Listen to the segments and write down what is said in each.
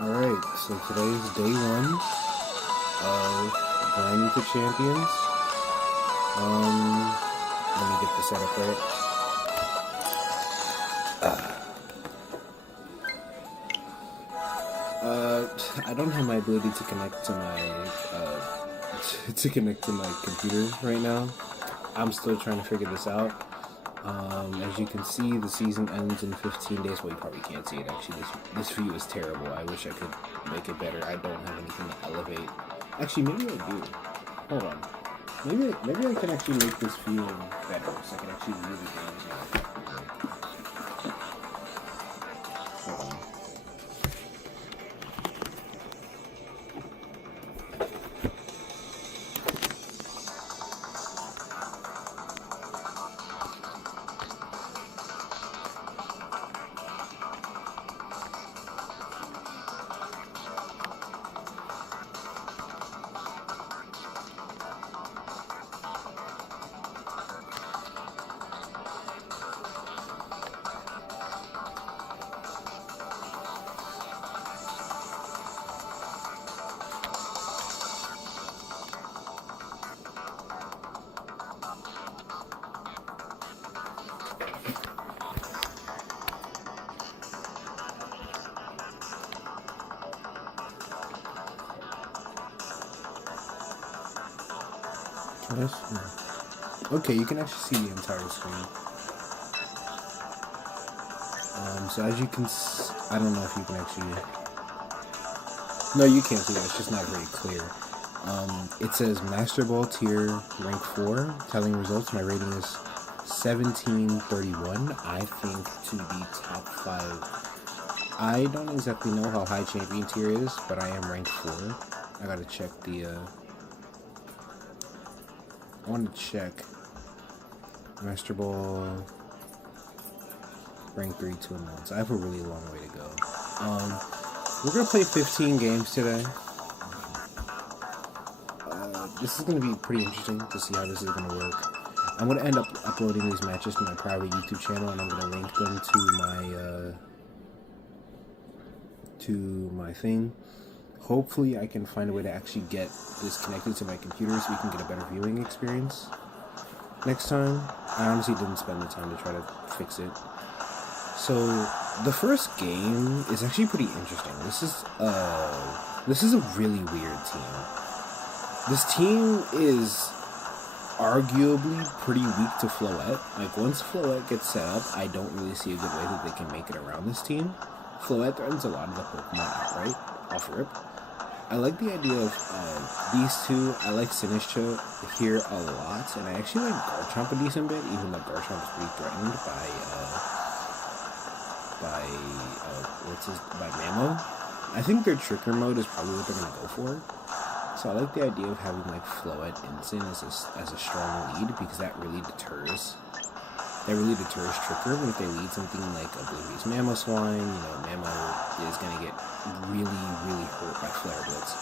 Alright, so today's day one of grinding to champions. Let me get the setup right. I don't have my ability to connect to my computer right now. I'm still trying to figure this out. As you can see, the season ends in 15 days. Well, you probably can't see it. Actually, this view is terrible. I wish I could make it better. I don't have anything to elevate. Actually, maybe I do. Hold on. Maybe I can actually make this view better, so I can actually really get it. Hold on. Okay, you can actually see the entire screen. So as you can, I don't know if you can actually. No, you can't see that. It's just not very clear. It says Master Ball tier rank 4. Telling results. My rating is 1731. I think to be top 5. I don't exactly know how high champion tier is, but I am ranked 4. I gotta check the. I want to check Master Ball rank 3, 2, and 1. So I have a really long way to go. We're gonna play 15 games today. This is gonna be pretty interesting to see how this is gonna work. I'm gonna end up uploading these matches to my private YouTube channel, and I'm gonna link them to my thing. Hopefully I can find a way to actually get this connected to my computer so we can get a better viewing experience next time. I honestly didn't spend the time to try to fix it. So the first game is actually pretty interesting. This is a really weird team. This team is arguably pretty weak to Floette. Like, once Floette gets set up, I don't really see a good way that they can make it around this team. Floette threatens a lot of the Pokemon outright, off rip. I like the idea of these two. I like Sinistcha here a lot, and I actually like Garchomp a decent bit, even though Garchomp is pretty threatened by Mamo. I think their Tricker mode is probably what they're gonna go for. So I like the idea of having like Floette Instant as a strong lead, because that really deters. Tricker. But if they lead something like Oblivion's Mamoswine, Mamo is gonna get really, really hurt by Flare Blitz.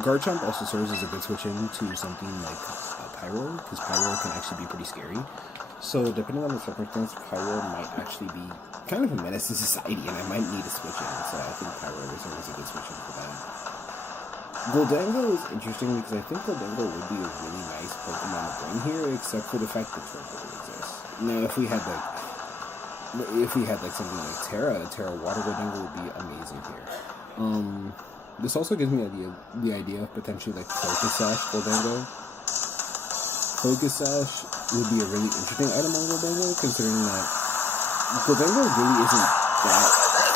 Garchomp also serves as a good switch in to something like Pyro, because Pyro can actually be pretty scary. So depending on the circumstance, Pyro might actually be kind of a menace to society, and I might need to switch in. So I think Pyro is always a good switch in for that. Goldango is interesting because I think Goldango would be a really nice Pokemon to bring here, except for the fact that Turbo exists. Now, if we had something like Terra Water Goldango would be amazing here. This also gives me the idea of potentially like Focus Sash Goldango. Focus Sash would be a really interesting item on Goldango, considering that Goldango really isn't that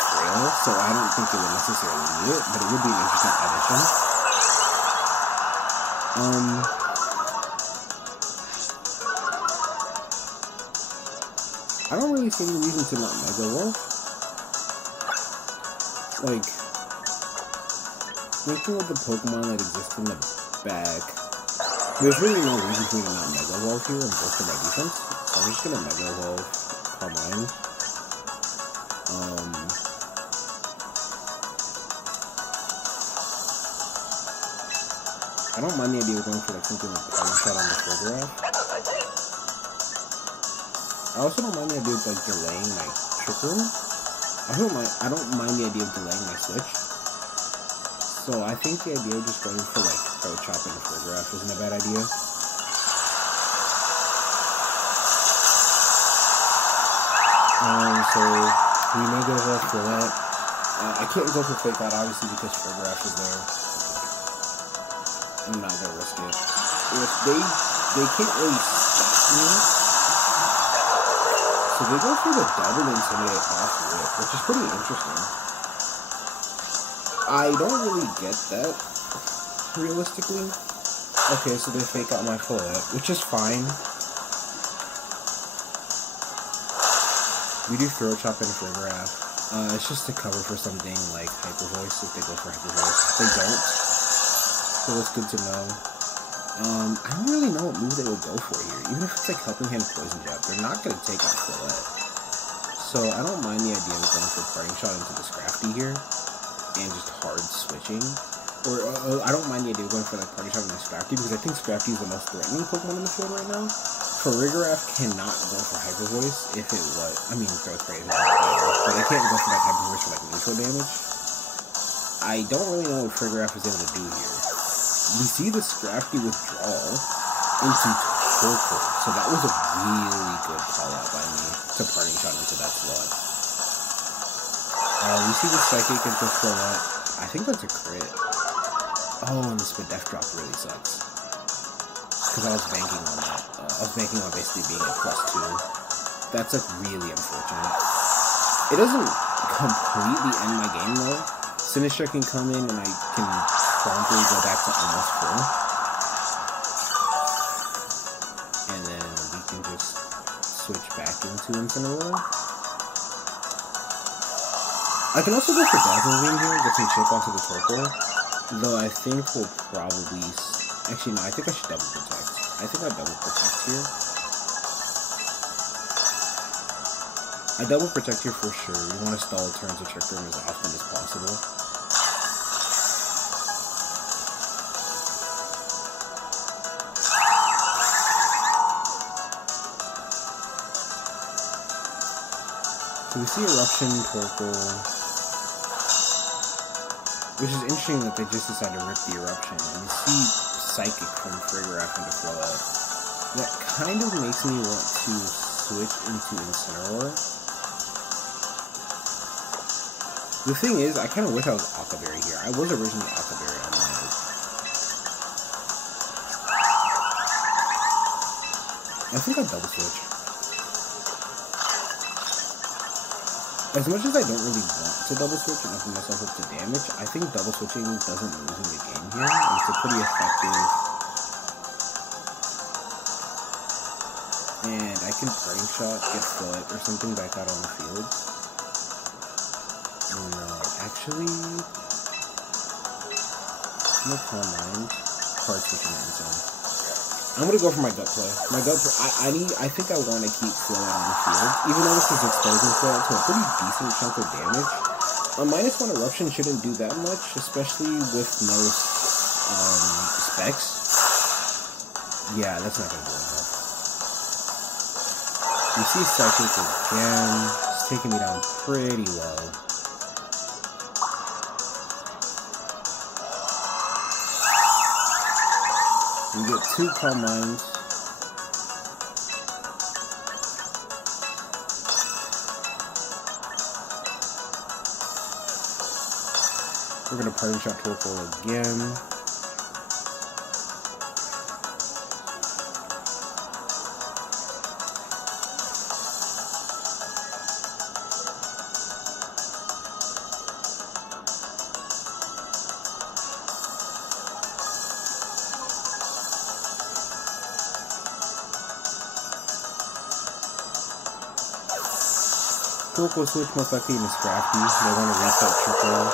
frail, so I don't think it would necessarily need it, but it would be an interesting addition. I don't really see any reason to not Mega Evolve. Like, thinking of the Pokemon that exist in the back, there's really no reason for me to not Mega Evolve here and bolster my defense. So I'm just gonna Mega Evolve Carmine. I don't mind the idea of going for like something like Power Shot on the Silverath. I also don't mind the idea of like delaying my Trick Room. I don't mind the idea of delaying my switch. So I think the idea of just going for like throw chop and photograph isn't a bad idea. So we may go for that. I can't go for fake out obviously because photograph is there. I'm not gonna risk it. If they can't really stop me. So they go for the double intimidate off rip, which is pretty interesting. I don't really get that, realistically. Okay, so they fake out my fillet, which is fine. We do throw chop and photograph. It's just to cover for something like hyper voice if they go for hyper voice. They don't. So that's good to know. I don't really know what move they will go for here. Even if it's like helping hand poison jab, they're not going to take out fillet. So I don't mind the idea of going for parting shot into the Scrafty here and just hard switching. Or I don't mind the idea of going for like parting shot into Scrafty because I think Scrafty is the most threatening Pokemon in the field right now. Farigiraf cannot go for hyper voice if it was. I mean, throw crazy, but they can't go for like hyper voice for like neutral damage. I don't really know what Farigiraf is able to do here. We see the Scrafty withdrawal into Torkoal, so that was a really good call out by me to parting shot into that slot. We see the Psychic into Float. I think that's a crit. Oh, and the Spadef drop really sucks. Because I was banking on that. I was banking on basically being at +2. That's like really unfortunate. It doesn't completely end my game though. Sinister can come in and I can promptly go back to almost full. And then we can just switch back into Incineroar. I can also go for Dazzle Ring here, get some chip off of the Torkoal. Though I think we'll probably... Actually, no, I think I should double protect. I think I double protect here. I double protect here for sure. We want to stall turns of Trick Room as often as possible. So we see Eruption, Torkoal. Which is interesting that they just decided to rip the Eruption. And we see Psychic from Farigiraf into Float. That kind of makes me want to switch into Incineroar. The thing is, I kind of wish I was Akaberry here. I was originally Akaberry on my own. I think I'd double switch. As much as I don't really want to double switch and open myself up to damage, I think double switching doesn't lose me the game here. It's a pretty effective. And I can parting shot, get Float or something back out on the field. No, actually, I'm gonna call mine. Hard switching end zone. I'm gonna go for my gut play. My gut play, I think I want to keep Float on the field, even though this is exposing Float to a pretty decent chunk of damage. A -1 Eruption shouldn't do that much, especially with no specs. Yeah, that's not gonna do enough. You see Psychic again. It's taking me down pretty low. We get 2 Calm Minds. We're gonna parting shot Torkoal again. Torkoal switch most likely into Scrafty. They want to reset Trickle.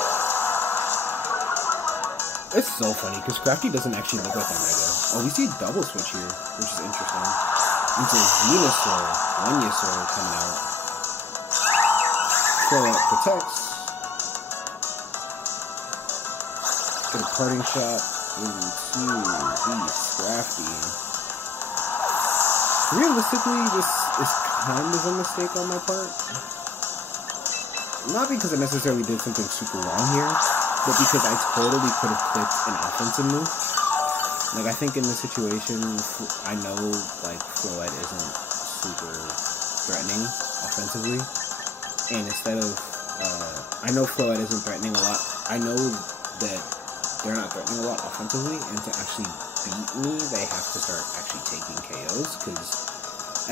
It's so funny because Scrafty doesn't actually look like a Mega. Oh, we see a double switch here, which is interesting. Into Venusaur, Venusaur coming out. Float protects. Get a parting shot into the Scrafty. Realistically, this is kind of a mistake on my part. Not because I necessarily did something super wrong here, but because I totally could have clicked an offensive move. Like, I think in this situation, I know, like, Floette isn't super threatening offensively. And instead of, I know Floette isn't threatening a lot. I know that they're not threatening a lot offensively. And to actually beat me, they have to start actually taking KOs. Because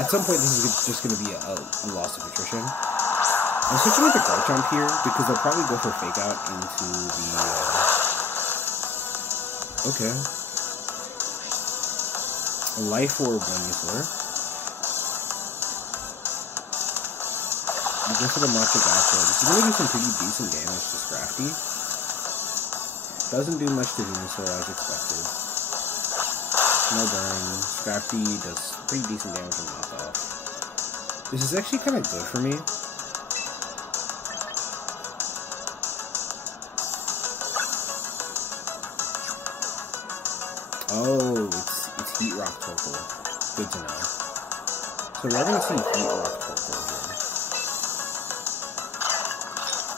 at some point, this is just going to be a loss of attrition. I'm switching into Garchomp here because they'll probably go for Fake Out into the, okay. A Life Orb Venusaur. I go for the Matcha Gotcha. This is going to do some pretty decent damage to Scrafty. Doesn't do much to Venusaur as expected. No burn. Scrafty does pretty decent damage on knockoff. This is actually kind of good for me. Oh, it's Heat Rock Torkoal. Good to know. So we're going to see Heat Rock Torkoal here.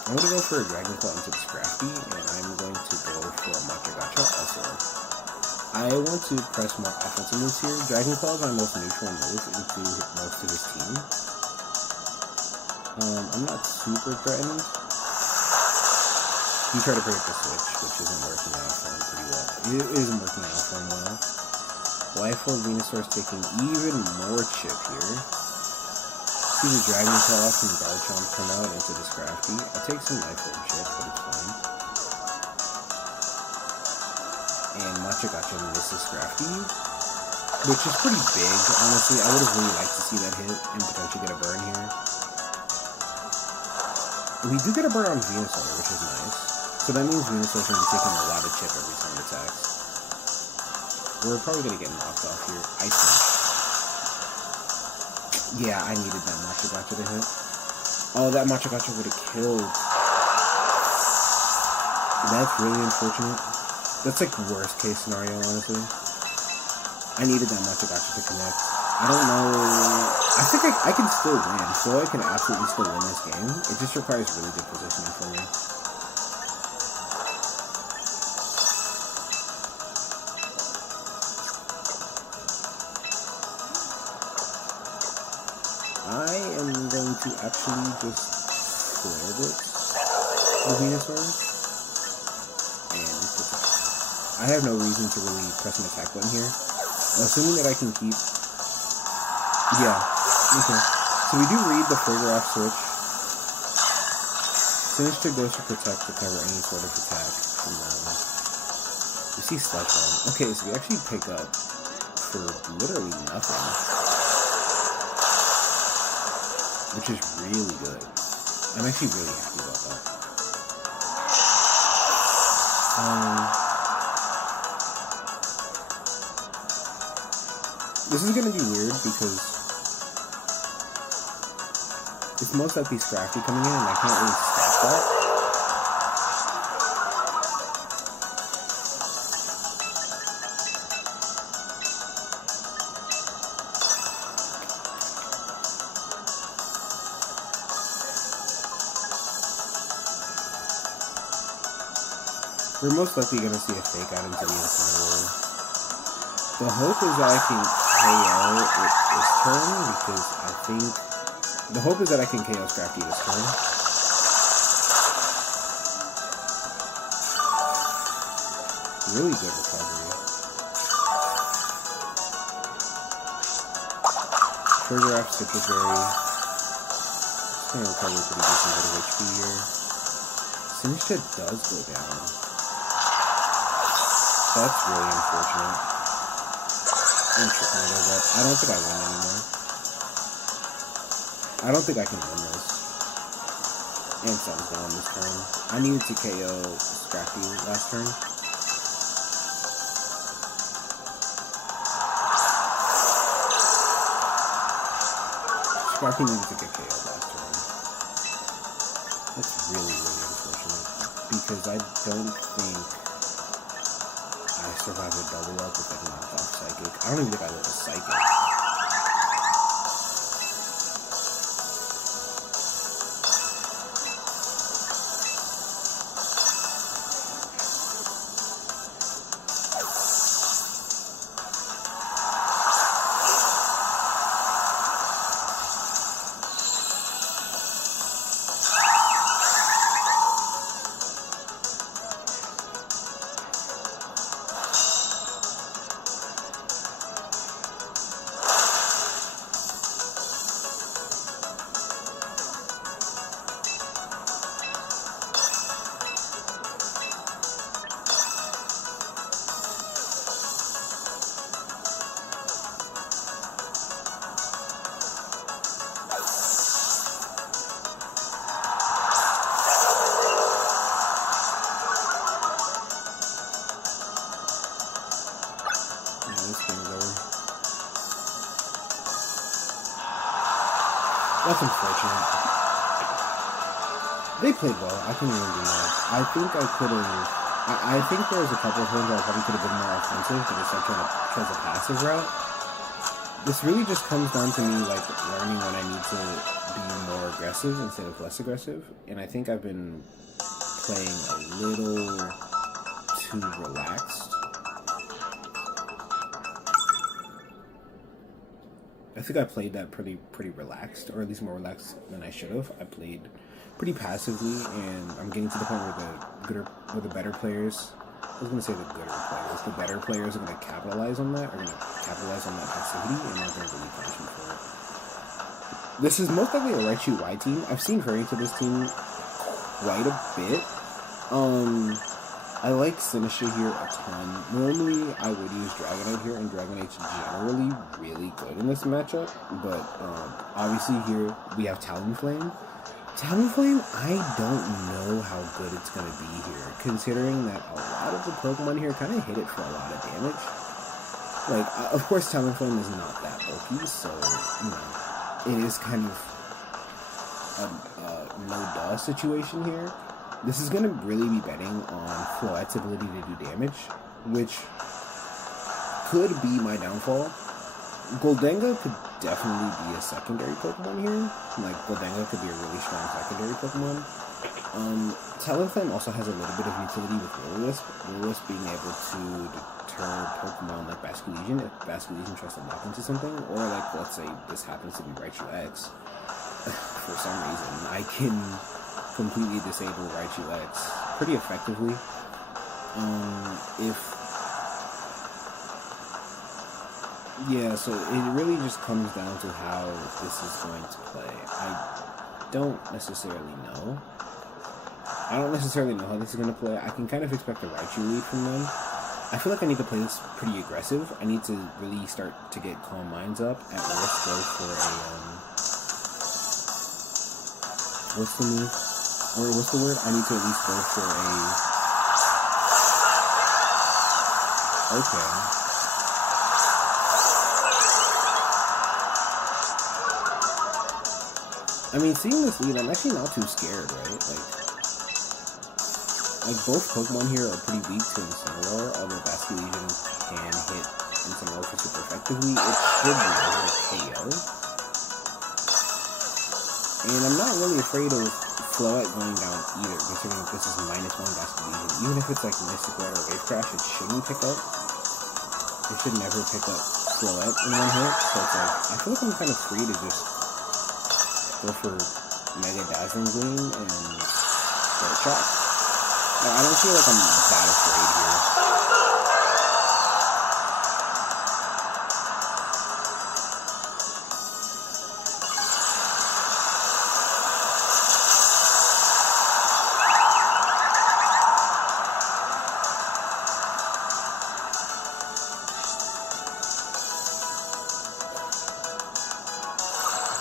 I'm going to go for a Dragon Claw into the Scrafty, and I'm going to go for a Matcha Gotcha also. I want to press more offensive moves here. Dragon Claw is my most neutral move into most of his team. I'm not super threatened. He tried to predict the switch, which isn't working out for him pretty well. It isn't working out for him well. Life Orb Venusaur is taking even more chip here. See the Dragon Claw from Garchomp come out into the Scrafty. I'll take some Life Orb chip, but it's fine. And Matcha Gotcha misses Scrafty, which is pretty big, honestly. I would have really liked to see that hit and potentially get a burn here. We do get a burn on Venusaur, which is nice. So that means Venusaur's going to be taking a lot of chip every time it attacks. We're probably going to get knocked off here, I think. Yeah, I needed that Matcha Gotcha to hit. Oh, that Matcha Gotcha would have killed. That's really unfortunate. That's like worst case scenario, honestly. I needed that Matcha Gotcha to connect. I don't know. I think I can still win. So I can absolutely still win this game. It just requires really good positioning for me. I am going to actually just Flare Blitz the Venusaur. And protect. I have no reason to really press an attack button here. Assuming that I can keep... Yeah, okay. So we do read the further off switch. Sinister goes to protect to cover any sort of attack from we see Sludge Bomb. Okay, so we actually pick up for literally nothing. Which is really good. I'm actually really happy about that. This is gonna be weird because it's most likely Scrafty coming in and I can't really stop that. We're most likely going to see a Fake Out into the Incineroar. The hope is that I can KO it this turn, because I think... The hope is that I can KO Scrafty this turn. Really good recovery. Further off Citrus Berry. It's going to recover a pretty decent bit of HP here. Sinistcha does go down. That's really unfortunate. Interesting goes up. I don't think I win anymore. I don't think I can win this. And Sun's gone this turn. I needed to KO Scrafty last turn. Scrafty needed to get KO'd last turn. That's really, really unfortunate. Because I don't think I survived a double up with like knockoff Psychic. I don't even think I lived a Psychic. That's unfortunate. They played well. I can't even do that. I think I could have. I think there's a couple of times where I probably could have been more offensive, but it's like trying to passive route. This really just comes down to me like learning when I need to be more aggressive instead of less aggressive, and I think I've been playing a little too relaxed. I think I played that pretty relaxed, or at least more relaxed than I should have. I played pretty passively, and I'm getting to the point where the better players, I was going to say the better players are going to capitalize on that, passivity, and they're going to really punish me for it. This is most likely a right shoot Y team. I've seen variants to this team quite a bit. I like Sinistra here a ton. Normally, I would use Dragonite here, and Dragonite's generally really good in this matchup, but obviously here we have Talonflame. Talonflame, I don't know how good it's going to be here, considering that a lot of the Pokemon here kind of hit it for a lot of damage. Like, of course, Talonflame is not that bulky, so, you know, it is kind of a no-duh situation here. This is going to really be betting on Floette's ability to do damage, which could be my downfall. Goldenga could definitely be a secondary Pokemon here. Like, Goldenga could be a really strong secondary Pokemon. Talonflame also has a little bit of utility with Will-O-Wisp. Will-O-Wisp being able to deter Pokemon like Basculegion if Basculegion tries to lock into something, or like, let's say this happens to be Raichu X. For some reason, I can completely disable Raichu X pretty effectively. Yeah, so it really just comes down to how this is going to play. I don't necessarily know how this is going to play. I can kind of expect a Raichu lead from them. I feel like I need to play this pretty aggressive. I need to really start to get Calm Minds up. At worst, go for a, what's the move? Or what's the word? I need to at least go for a... Okay. I mean, seeing this lead, I'm actually not too scared, right? Like both Pokemon here are pretty weak to Incineroar, although Basculegion can hit Incineroar super effectively. It should be over a KO. And I'm not really afraid of Floette going down either, considering this is -1 Basculegion. Even if it's like Mystic Rod or Wave Crash, it shouldn't pick up. It should never pick up Floette in one hit, so it's like, I feel like I'm kind of free to just go for Mega Dazzling Gleam and Throat Shock. Like, I don't feel like I'm that afraid here.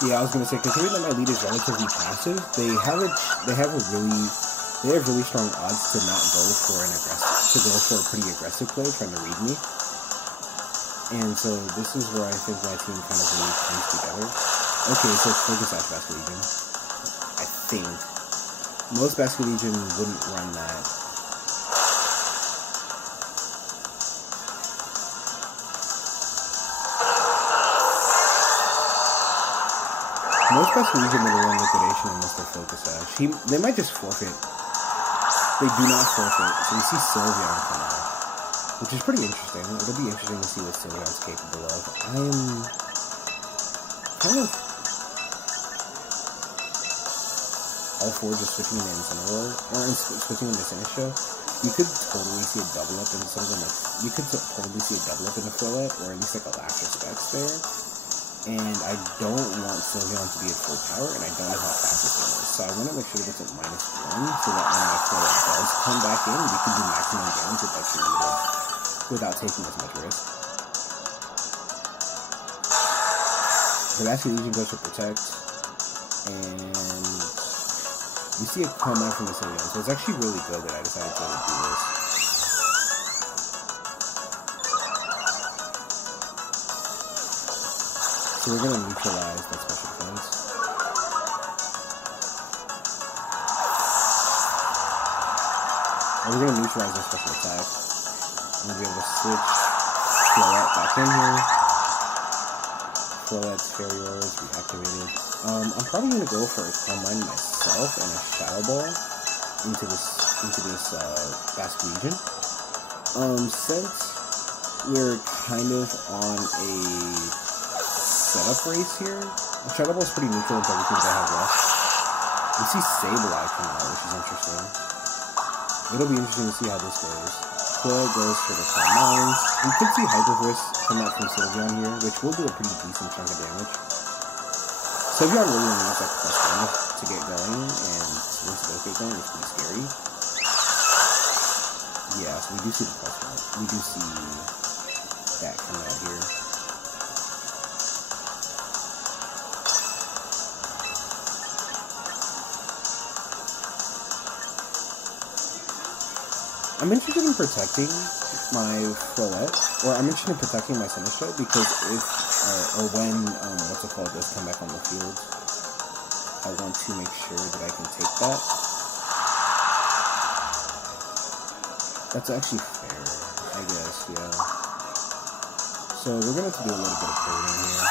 Yeah, I was gonna say, considering that my lead is relatively passive, they have really strong odds to not go for a pretty aggressive play, trying to read me. And so this is where I think my team kind of really comes together. Okay, so it's Focus Sash Basculegion. I think most Basculegion wouldn't run that. Most Basculegion would run Liquidation unless they Focus Sash. They might just forfeit. They do not forfeit, so we see Sylveon come out, which is pretty interesting. It'll be interesting to see what Sylveon's capable of. I am kind of all for just switching into Incineroar, or switching into Sinistra. You could totally see a double up into something like, you could totally see a double up into Floette, or at least like a Lapras Specs there. And I don't want Sylveon to be at full power, and I don't know how fast this thing is. So I want to make sure that it's at -1, so that when my Floette does come back in, we can do maximum damage with extra needed, without taking as much risk. The Basculegion goes for Protect, and we see a comeback from the Sylveon, so it's actually really good that I decided to do this. So we're going to neutralize that special defense. And we're gonna neutralize their special attack. I'm gonna be able to switch Floette back in here. Floette's Fairy Aura is reactivated. I'm probably gonna go for a Calm Mind myself and a Shadow Ball into this Basque region. Since we're kind of on a setup race here, the Shadow Ball is pretty neutral with everything I have left. We see Sableye come out, which is interesting. It'll be interesting to see how this goes. Floette goes for the Calm Minds. We could see Hyper Voice come out from Sylveon here, which will do a pretty decent chunk of damage. Sylveon really only needs like plus 1 to get going, and once it does get going, it's pretty scary. Yeah, so we do see the plus 1. We do see that come out here. I'm interested in protecting my Floette, or I'm interested in protecting my Sinistcha, because if, or when, what's it called, does come back on the field, I want to make sure that I can take that. That's actually fair, I guess, yeah. So we're going to have to do a little bit of pivoting here.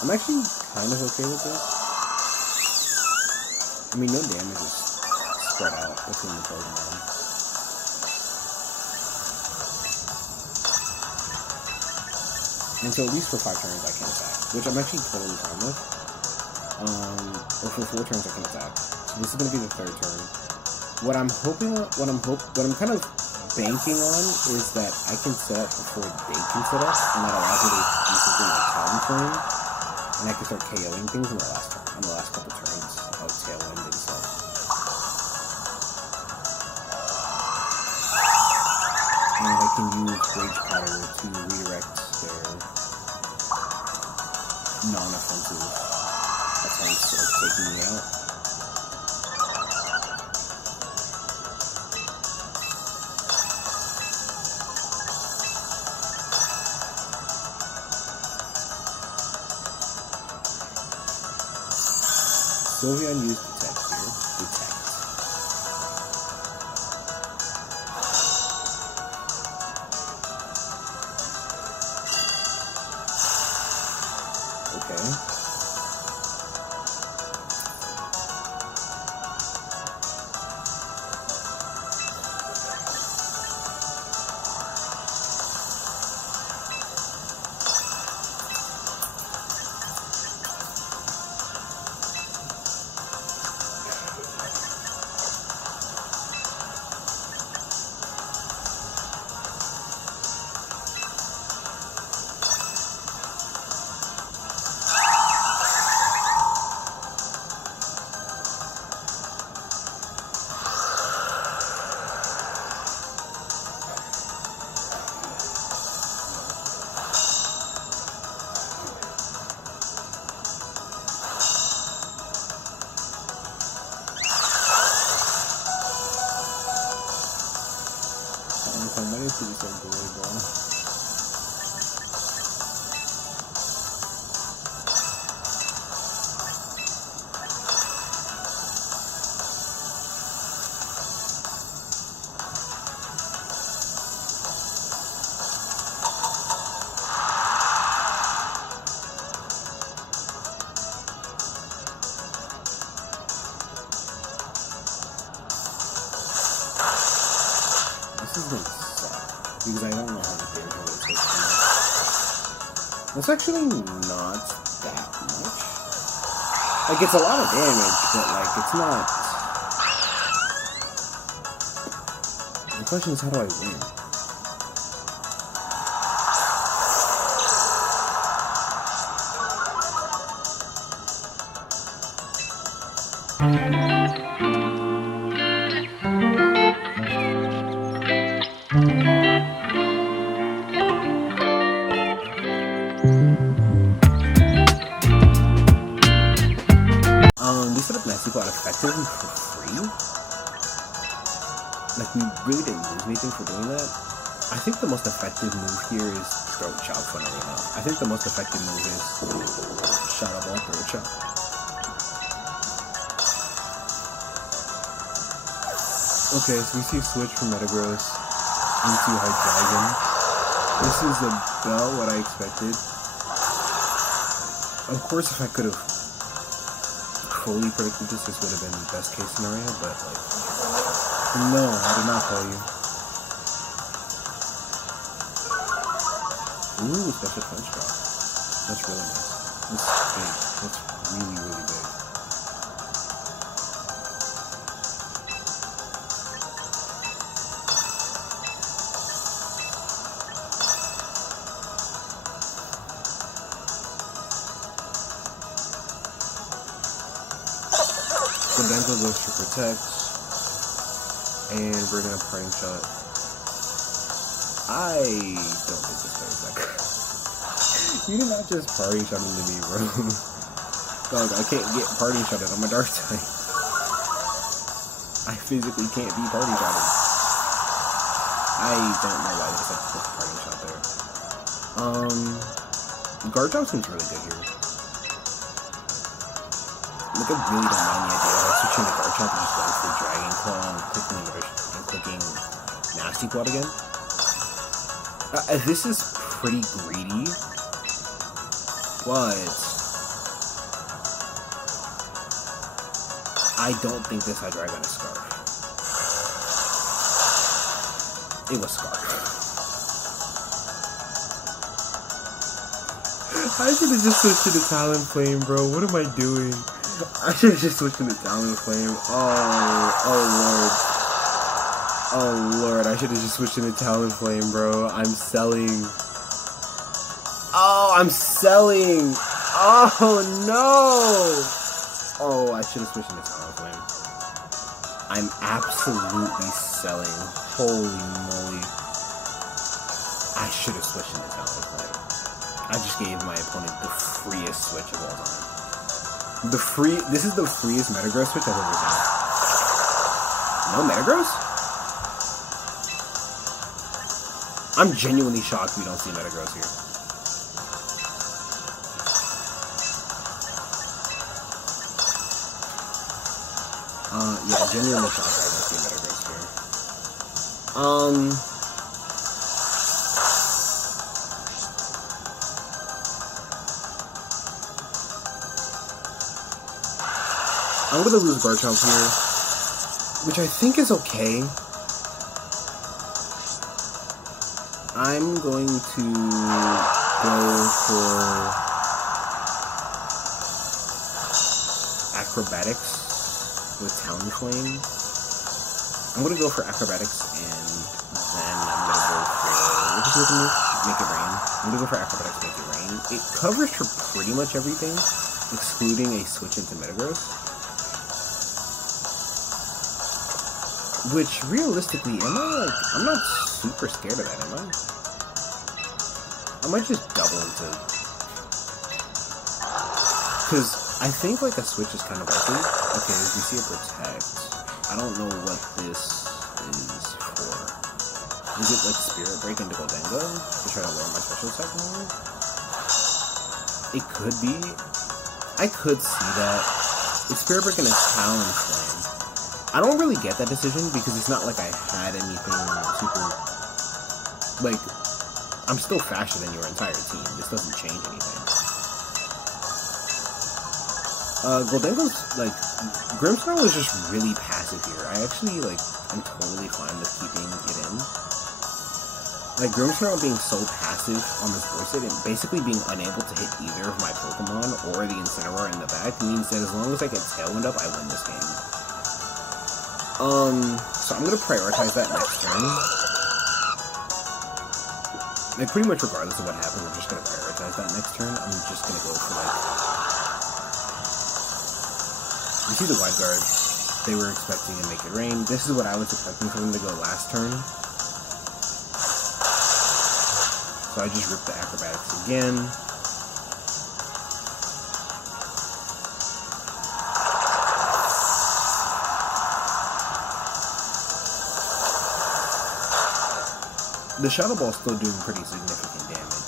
I'm actually kind of okay with this. I mean, no damage is spread out between the Pokemon. And so at least for 5 turns I can attack, which I'm actually totally fine with. Or for 4 turns I can attack. So this is going to be the 3rd turn. What I'm kind of banking on is that I can set up before they can set up, and that allows me to basically like time frame, and I can start KOing things on the last couple turns of Tailwind and stuff. And I can use Rage Powder to redirect their non-offensive attempts of taking me out. Sylveon used Detect here. Detect. Okay. This is gonna suck, because I don't know how much damage it takes from that. It's actually not that much. Like, it's a lot of damage, but, like, it's not... The question is, how do I win? We set up Nasty-Bot effectively for free. Like, we really didn't lose anything for doing that. I think the most effective move here is Throat Chop, funnily enough. I think the most effective move is Shadow Ball, Throat Chop. Okay, so we see a switch from Metagross into Hydreigon. This is about what I expected. Of course, if I could have fully predicted this would have been the best case scenario, but like, no, I did not tell you. Ooh, special punch drop. That's really nice. That's big. That's really, really big. The Dental goes to protect, and we're gonna parting shot. I don't think this plays that good. You did not just party shot into me, bro. Dog, I can't get party shotted on my dark type. I physically can't be party shotted. I don't know why they decided to put the party shot there. Guard Drop seems really good here. Like, I really don't mind the idea of switching to Guard Chomp and just going for Dragon Claw and clicking Nasty Quad again. This is pretty greedy, but I don't think this Hydreigon is Scarf. It was Scarf. I should have just switched to the Talonflame, bro. What am I doing? I should have just switched to the Talonflame. Oh lord, I should have just switched to the Talonflame, bro. I'm selling. Oh, I'm selling. Oh no. Oh, I should have switched to the Talonflame. I'm absolutely selling. Holy moly. I should have switched to the Talonflame. I just gave my opponent the freest switch of all time. This is the freest Metagross switch I've ever done. No Metagross? I'm genuinely shocked we don't see Metagross here. Yeah, genuinely shocked I don't see Metagross here. I'm gonna lose Garchomp here, which I think is okay. I'm going to go for Acrobatics with Talonflame. I'm gonna go for Acrobatics and then I'm gonna go for, what is it with me? Make It Rain. I'm gonna go for Acrobatics, Make It Rain. It covers for pretty much everything, excluding a switch into Metagross. Which, realistically, I'm not super scared of that, am I? I might just double into... Because I think, like, a switch is kind of likely. Okay, as you see it Protect. I don't know what this is for. Is it, like, Spirit Break into Goldengo to try to lower my special attack more? It could be. I could see that. It's Spirit Break into Talonflame. I don't really get that decision because it's not like I had anything super... Like, I'm still faster than your entire team. This doesn't change anything. Goldengo's, like... Grimmsnarl is just really passive here. I actually, like, I'm totally fine with keeping it in. Like, Grimmsnarl being so passive on this board set and basically being unable to hit either of my Pokemon or the Incineroar in the back means that as long as I get Tailwind up, I win this game. So I'm gonna prioritize that next turn. Like, pretty much regardless of what happens, I'm just gonna prioritize that next turn. I'm just gonna go for, like... You see the Wide Guard. They were expecting to Make It Rain. This is what I was expecting for them to go last turn. So I just ripped the Acrobatics again. The Shadow Ball's still doing pretty significant damage.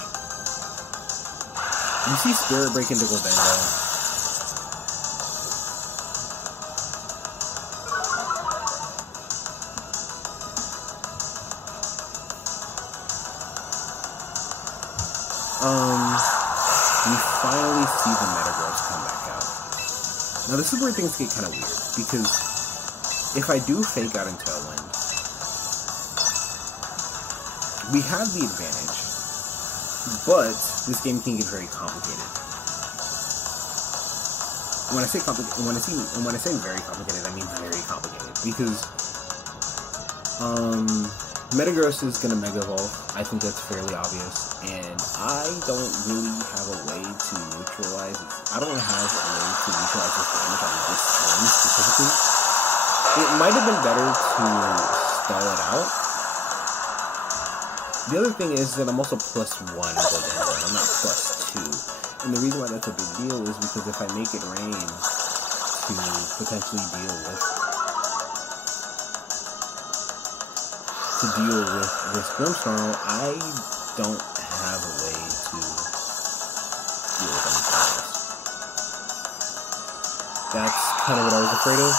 You see Spirit Break into Goldengo. see the Metagross come back out. Now this is where things get kind of weird, because if I do Fake Out and Tailwind, we have the advantage, but this game can get very complicated. When I say very complicated, I mean very complicated, because Metagross is gonna Mega Evolve. I think that's fairly obvious, and I don't really have a way to neutralize this damage on this turn specifically. It might have been better to stall it out. The other thing is that I'm also +1 Goldengo, and I'm not +2. And the reason why that's a big deal is because if I make it rain to potentially deal with this Grimmsnarl, I don't have a way to deal with anything else. That's kind of what I was afraid of.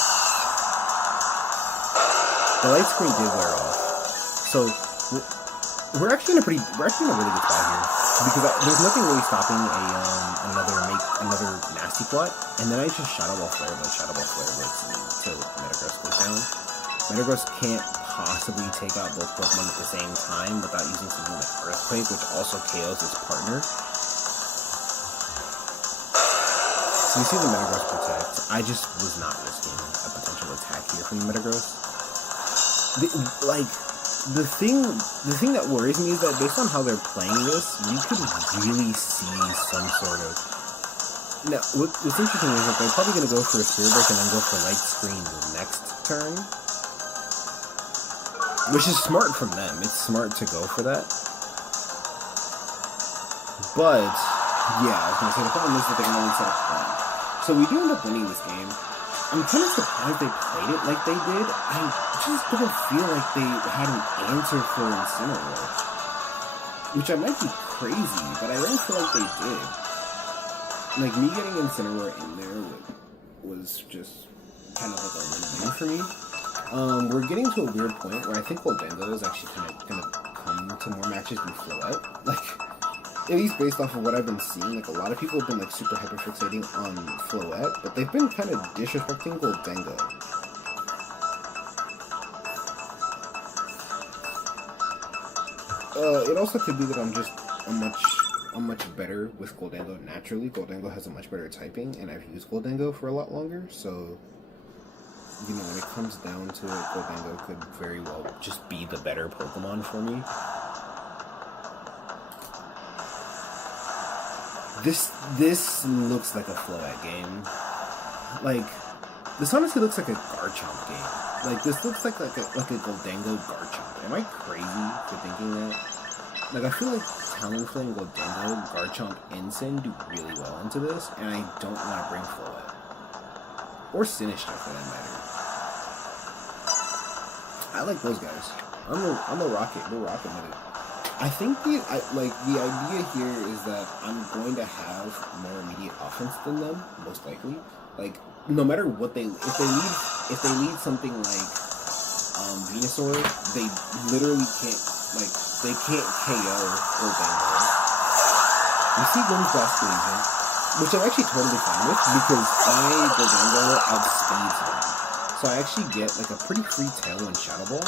The light screen did wear off, so we're actually in a really good spot here, because there's nothing really stopping another nasty plot, and then I just Shadow Ball Flare Blitz until Metagross goes down. Metagross can't possibly take out both Pokemon at the same time without using something like Earthquake, which also KOs his partner. So you see the Metagross protect. I just was not risking a potential attack here from the Metagross. The thing that worries me is that based on how they're playing this, we could really see some sort of... Now, what's interesting is that they're probably going to go for a Spirit Break and then go for Light Screen next turn. Which is smart from them. It's smart to go for that. But, yeah, I was going to say, the problem is that they can only set up one. So we do end up winning this game. I'm kind of surprised they played it like they did. I just don't feel like they had an answer for Incineroar. Which I might be crazy, but I don't feel like they did. Like, me getting Incineroar in there was just kind of like a win-win for me. We're getting to a weird point where I think Goldengo is actually kind of gonna come to more matches than Floette. Like, at least based off of what I've been seeing, like, a lot of people have been, like, super hyper-fixating on Floette, but they've been kind of disrespecting Goldengo. It also could be that I'm much better with Goldengo naturally. Goldengo has a much better typing, and I've used Goldengo for a lot longer, so... You know, when it comes down to it, Goldengo could very well just be the better Pokemon for me. This looks like a Floette game. Like, this honestly looks like a Garchomp game. Like, this looks like a Goldengo Garchomp. Am I crazy for thinking that? Like, I feel like Talonflame, Goldengo, Garchomp, Ensign do really well into this, and I don't want to bring Floette. Or Sinistcha for that matter. I like those guys. I'm a rocket. We're rocking with it. I think the idea here is that I'm going to have more immediate offense than them, most likely. Like, no matter what if they need something like Venusaur, they literally can't KO Goldengo. You see Glim's Blast Legion, which I'm actually totally fine with, because my Goldengo outspeeds them. So I actually get, like, a pretty free Tailwind Shadow Ball.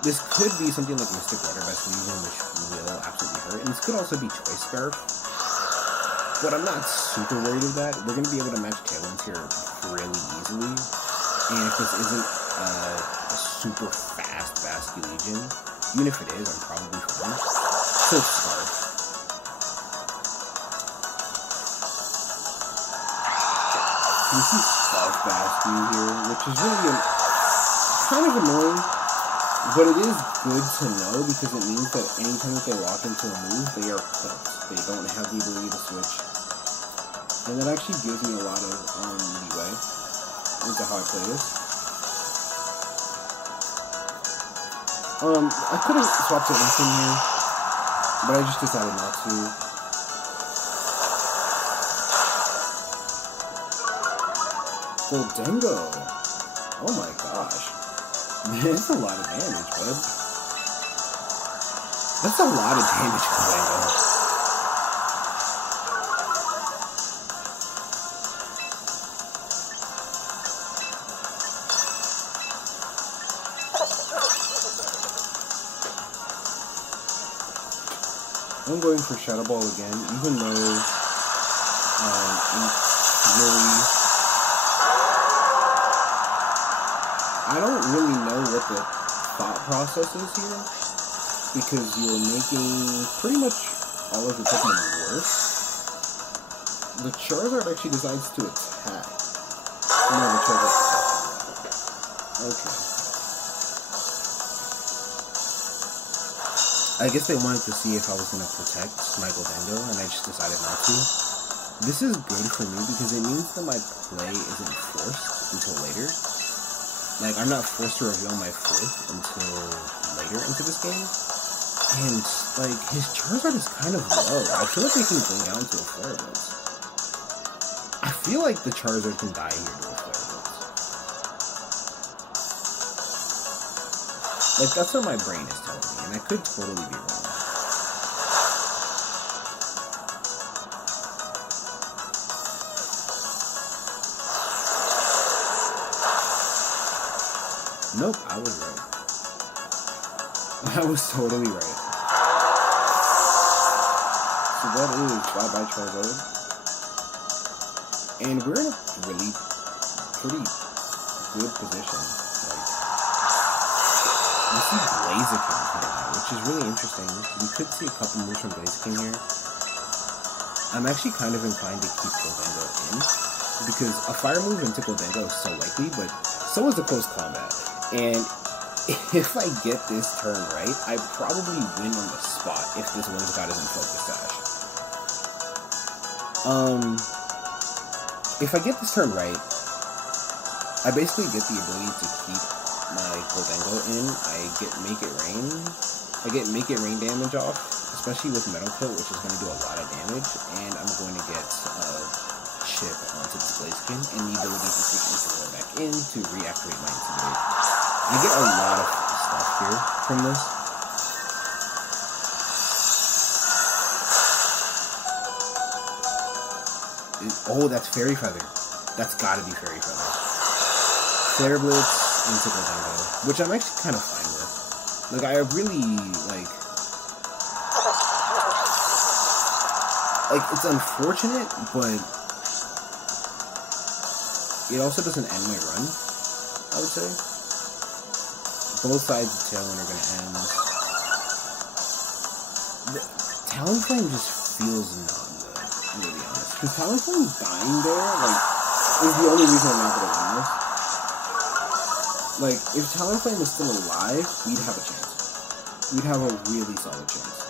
This could be something like Mystic Water Best Legion, which will absolutely hurt. And this could also be Choice Scarf. But I'm not super worried of that. We're going to be able to match Tailwinds here really easily. And if this isn't a super fast Legion, even if it is, I'm probably fine. So Scarf. You see Scarf Bastion here, which is really kind of annoying, but it is good to know because it means that anytime that they lock into a move, they are cooked. They don't have the ability to switch. And that actually gives me a lot of leeway into how I play this. I could have swapped to Instant here, but I just decided not to. Goldengo. Oh my gosh. Man, that's a lot of damage, bud. That's a lot of damage, Goldengo. am going for Shadow Ball again, even though in theory I don't really know what the thought process is here, because you're making pretty much all of your Pokemon worse. The Charizard actually decides to attack. No, the Charizard. Okay. I guess they wanted to see if I was going to protect my Goldango, and I just decided not to. This is good for me because it means that my play isn't forced until later. Like, I'm not forced to reveal my fourth until later into this game. And, like, his Charizard is kind of low. I feel like they can go down to a Flare Blitz. I feel like the Charizard can die here to a Flare Blitz. Like, that's what my brain is telling me, and I could totally be wrong. Nope, I was right. I was totally right. So that is bye-bye Charizard. And we're in a really pretty good position. Like, we see Blaziken here, which is really interesting. We could see a couple moves from Blaziken here. I'm actually kind of inclined to keep Goldango in, because a fire move into Goldango is so likely, but so is a close combat. And if I get this turn right, I probably win on the spot if this Whimsicott isn't Focus Sash. If I get this turn right, I basically get the ability to keep my Goldango in. I get Make It Rain. I get Make It Rain damage off, especially with Metal Coat, which is going to do a lot of damage, and I'm going to get Chip onto this Blaziken, and the ability to switch Incineroar back in to reactivate my Intimidate. I get a lot of stuff here from this. Oh, that's Fairy Feather. That's gotta be Fairy Feather. Flare Blitz into Goldango, which I'm actually kind of fine with. Like, I really, like, it's unfortunate, but it also doesn't end my run, I would say. Both sides of Tailwind are going to end. Talonflame just feels not good, I'm going to be honest. Because Talonflame dying there, like, is the only reason I'm not going to win this. Like, if Talonflame was still alive, we'd have a chance. We'd have a really solid chance.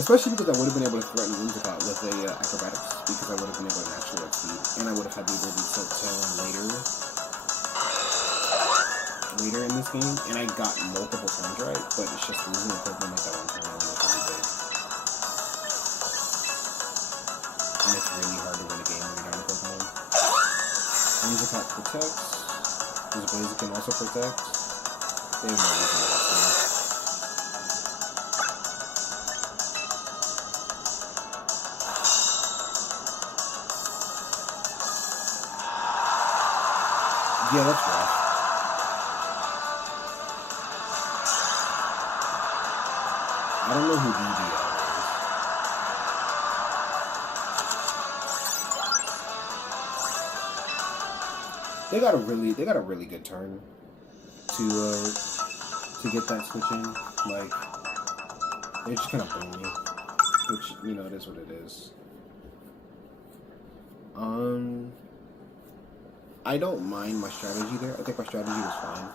Especially because I would have been able to threaten Whimsicott with a Acrobatics, because I would have been able to naturally like speed, and I would have had the ability to tilt Tailwind later in this game, and I got multiple turns right, but it's just losing a Pokemon like that one turn is really big. And it's really hard to win a game when you're down a Pokemon. Whimsicott protects. This Blaziken also protects. They have no reason to watch me. Yeah, that's rough. I don't know who DDL is. They got a really good turn to get that switch in. Like, they're just gonna bring me, which, you know, it is what it is. I don't mind my strategy there. I think my strategy was fine.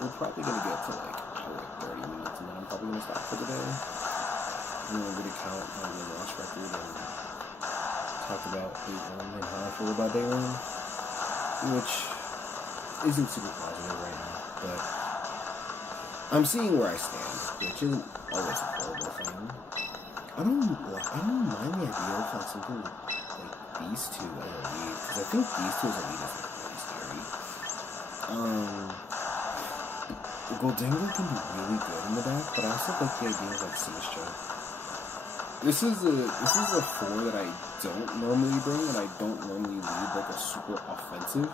We're probably gonna get to like hour 30 minutes, and then I'm probably gonna stop for the day. I'm gonna really count my loss record and talk about day one and how I feel about day one, which isn't super positive right now, but I'm seeing where I stand, which isn't always a horrible thing. I don't mind the idea of like something like these two as a lead, because I think these two as a lead is like really scary. Goldango can be really good in the back, but I also like the idea of like Sinistcha. This is a 4 that I don't normally bring, and I don't normally lead like a super offensive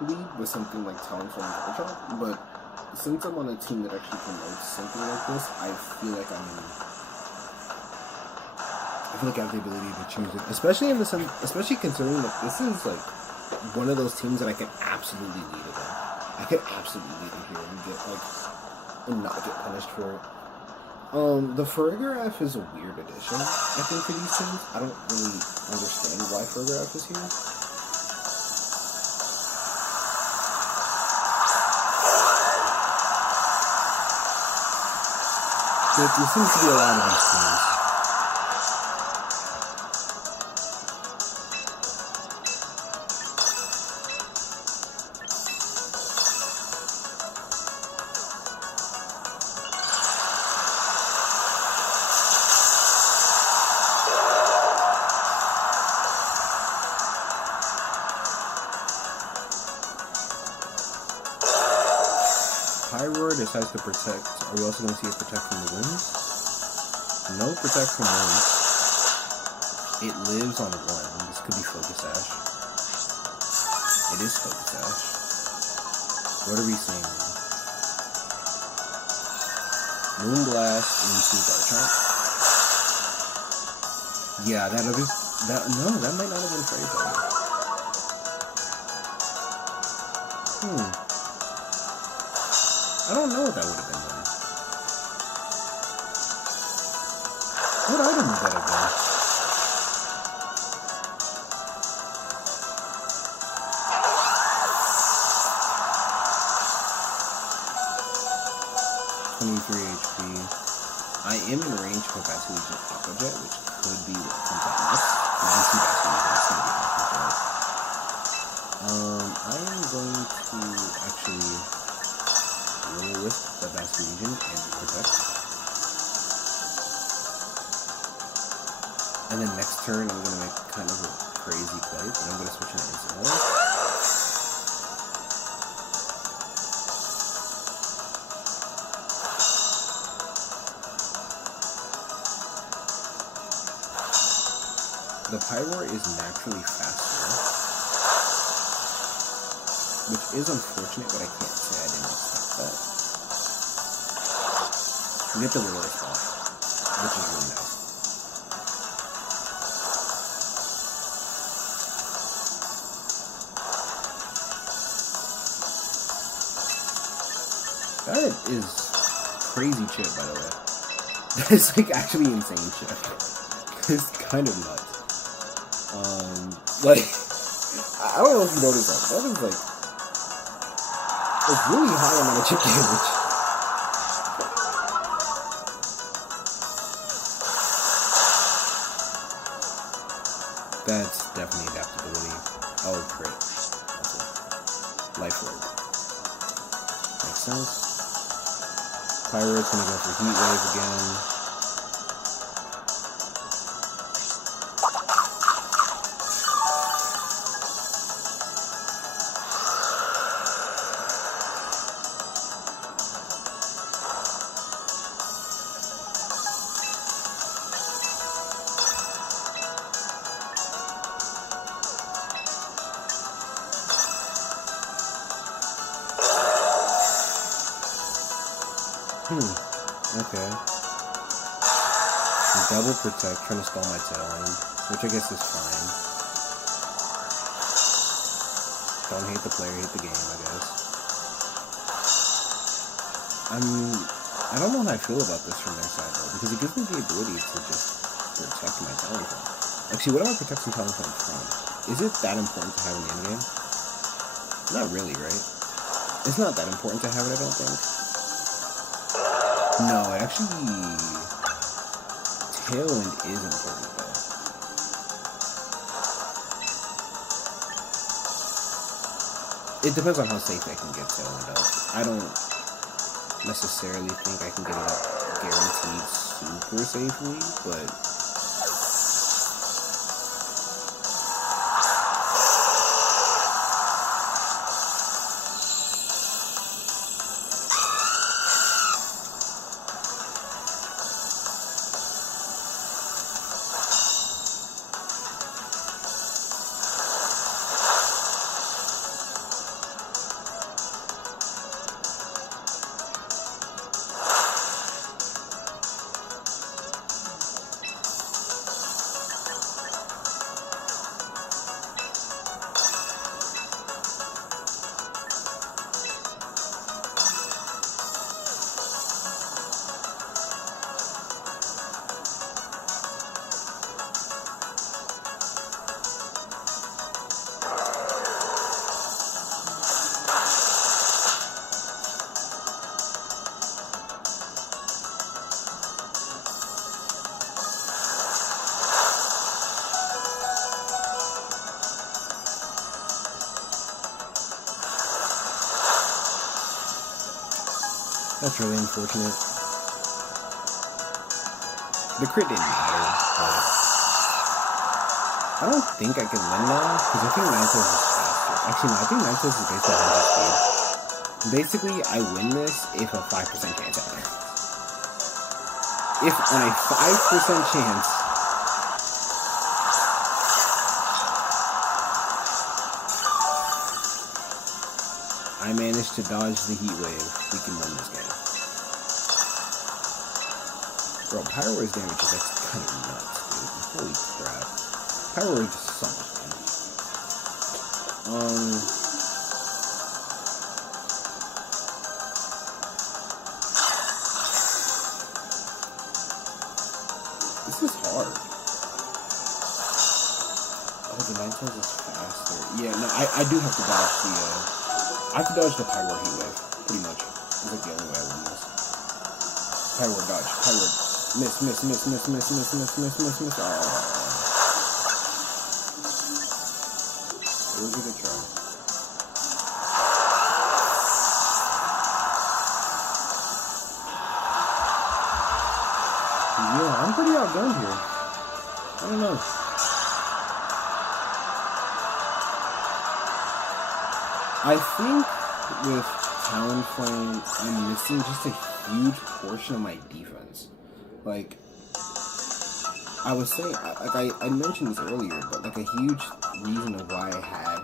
lead with something like Talonflame and Double Chop, but since I'm on a team that actually promotes something like this, I feel like I have the ability to choose it, especially in the sense, especially considering that this is like one of those teams that I can absolutely lead it in. I could absolutely lead it here and get like and not get punished for it. The Fergraph is a weird addition, I think, for these teams. I don't really understand why Fergraph is here. But there seems to be a lot of these teams. Pyroar decides to protect. Are we also going to see it protect from the winds? No protect from winds. It lives on 1. This could be Focus Sash. It is Focus Sash. What are we seeing? Moonblast into Garchomp. Yeah, that might not have been Fairy Fire. I don't know what that would have been then. What item would that have been? HP. I am in range for Basilisk and Aqua Jet, which could be what comes out next. I can see Basilisk and it's going to be Aqua Jet. I am going to actually roll with the Basilisk and protect. And then next turn, I'm going to make kind of a crazy play, but I'm going to switch into Instant Roll. The Pyroar is naturally faster, which is unfortunate, but I can't say I didn't expect that. We get the Reverse Ball, which is really nice. That is crazy chip, by the way. That is like actually insane chip. It's kind of nuts. Like, I don't know if you noticed that. That is like, it's really high amount of chip damage. That's definitely adaptability. Oh, crit. Okay. Life Orb. Makes sense. Pyro's gonna go for Heat Wave again. Okay. Double Protect, trying to stall my tail end, which I guess is fine. Don't hate the player, hate the game, I guess. I don't know how I feel about this from their side though, because it gives me the ability to just protect my Talonflame. Actually, what am I protecting Talonflame from? Is it that important to have in the endgame? Not really, right? It's not that important to have it, I don't think. No, actually, Tailwind is important though. It depends on how safe I can get Tailwind up. I don't necessarily think I can get it up guaranteed super safely, but That's really unfortunate. The crit didn't matter, but I don't think I can win now, because I think Ninetales is faster. Actually, no, I think Ninetales is basically 100 speed. Basically, I win this if a 5% chance happens. If on a 5% chance, I manage to dodge the heat wave, we can win this game. Bro, Pyro Wave's damage is actually kind of nuts, dude. Holy crap. Pyro Wave is so much damage. This is hard. Oh, the Ninetales is faster. Yeah, no, I do have to dodge the, I have to dodge the Pyro Heat Wave, pretty much. It's like the only way I win this. Pyro dodge, Pyro. Miss. Oh. It was a good try. Yeah, I'm pretty outgunned here. I don't know. I think with Talonflame, I'm missing just a huge portion of my defense. Like, I was saying, I mentioned this earlier, but like a huge reason of why I had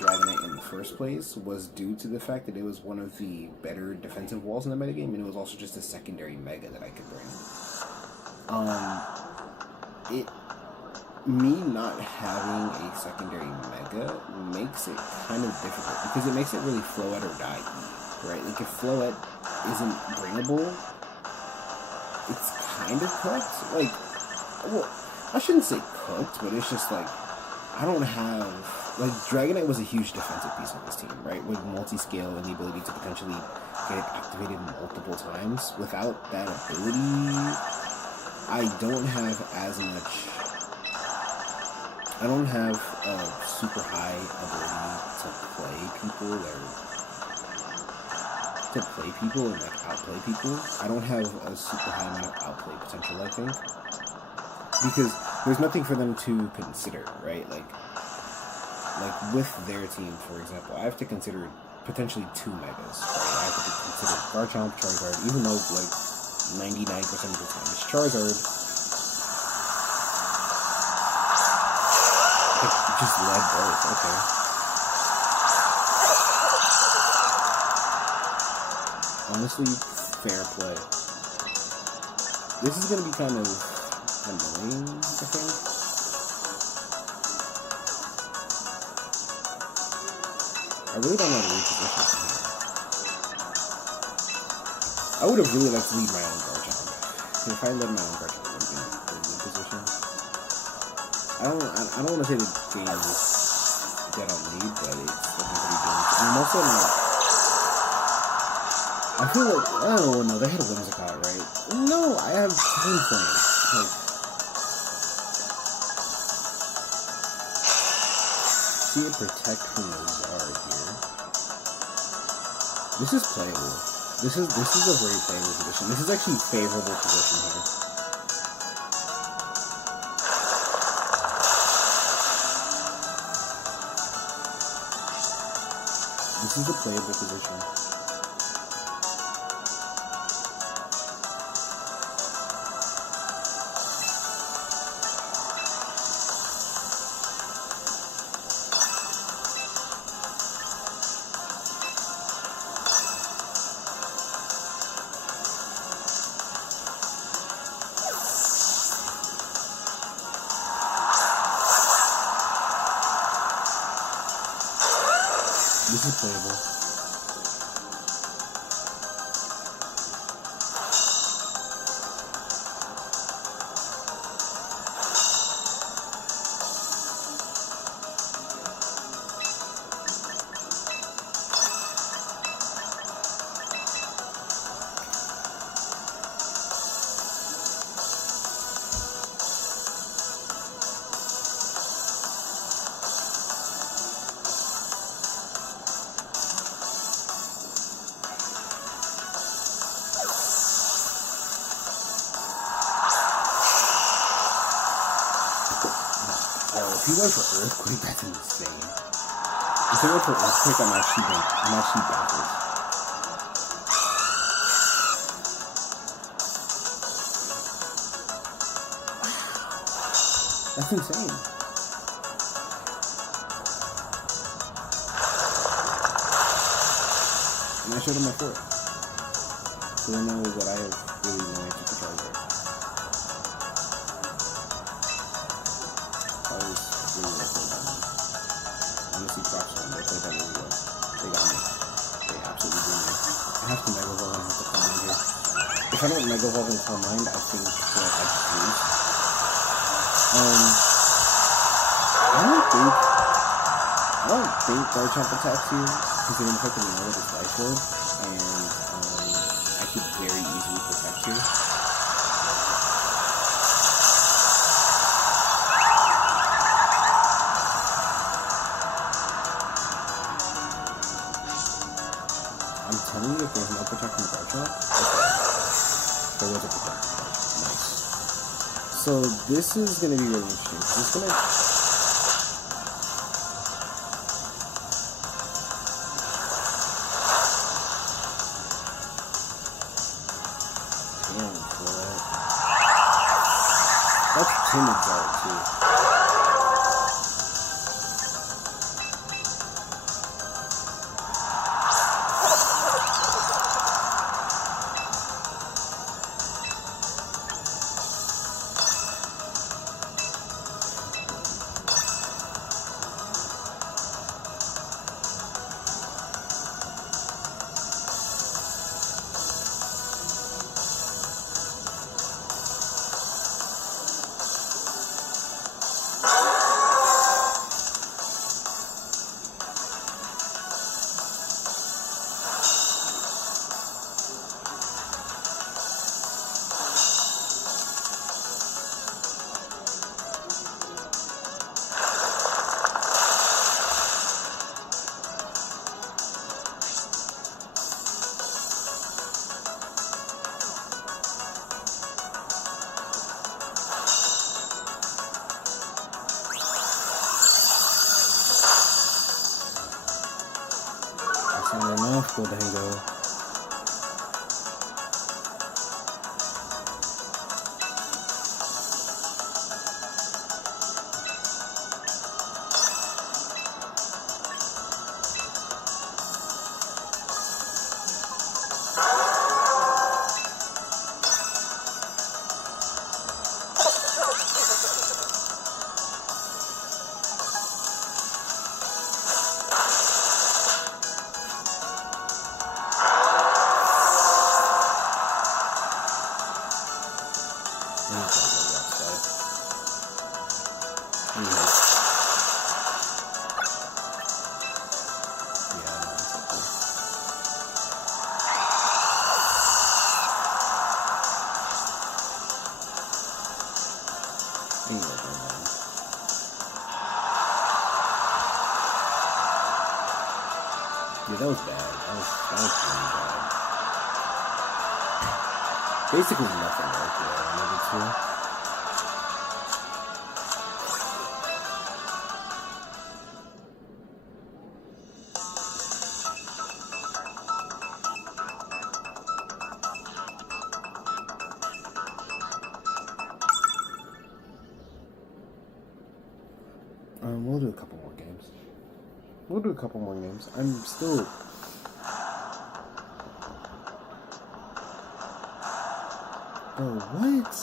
Dragonite in the first place was due to the fact that it was one of the better defensive walls in the metagame, and it was also just a secondary mega that I could bring. Me not having a secondary mega makes it kind of difficult, because it makes it really Floette or die, right? Like, if Floette isn't bringable, it's kind of cooked. Like, well, I shouldn't say cooked, but it's just like, I don't have, like, Dragonite was a huge defensive piece of this team, right? With multi-scale and the ability to potentially get it activated multiple times. Without that ability, I don't have as much, I don't have a super high ability to play people and like outplay people. I don't have a super high amount of outplay potential, I think, because there's nothing for them to consider, right? Like with their team, for example, I have to consider potentially 2 megas, right? I have to consider Garchomp, Charizard, even though like 99% of the time it's Charizard. Just led both, okay. Honestly, fair play. This is gonna be kind of annoying, I think. I really don't know how to reposition from here. I would have really liked to lead my own Garchomp. If I led my own Garchomp, I would have been in a really good position. I don't want to say the game is dead on lead, but it's definitely pretty good. And most of them, I feel like, oh no, they had a Whimsicott, right? No, I have Talonflame. Like, see it protect from the Zard here. This is playable. This is a very playable position. This is actually a favorable position here. This is a playable position. This is playable. If he went for Earthquake, that's insane. If he went for Earthquake, I'm actually baffled. That's insane. And I showed him my 4. So they know that I have really no answer to charge. That was really well played by me. Honestly, props to them. They played that really well. They got me. They absolutely did me. I have to Mega Evolve and have to Calm Mind here. If I don't Mega Evolve and Calm Mind, I think that I just lose. I don't think Garchomp attacks you because they're gonna put them in with his life orb, and I could very easily protect you. I'm telling you, if there's no protect from Garchomp, there was a protect. Nice. So this is gonna be really interesting because it's gonna. That's timid Dart too. Not enough, Goldango. Yeah, that was bad. That was really bad. Basically nothing like that I needed to. We'll do a couple more games. I'm still... Bro, what?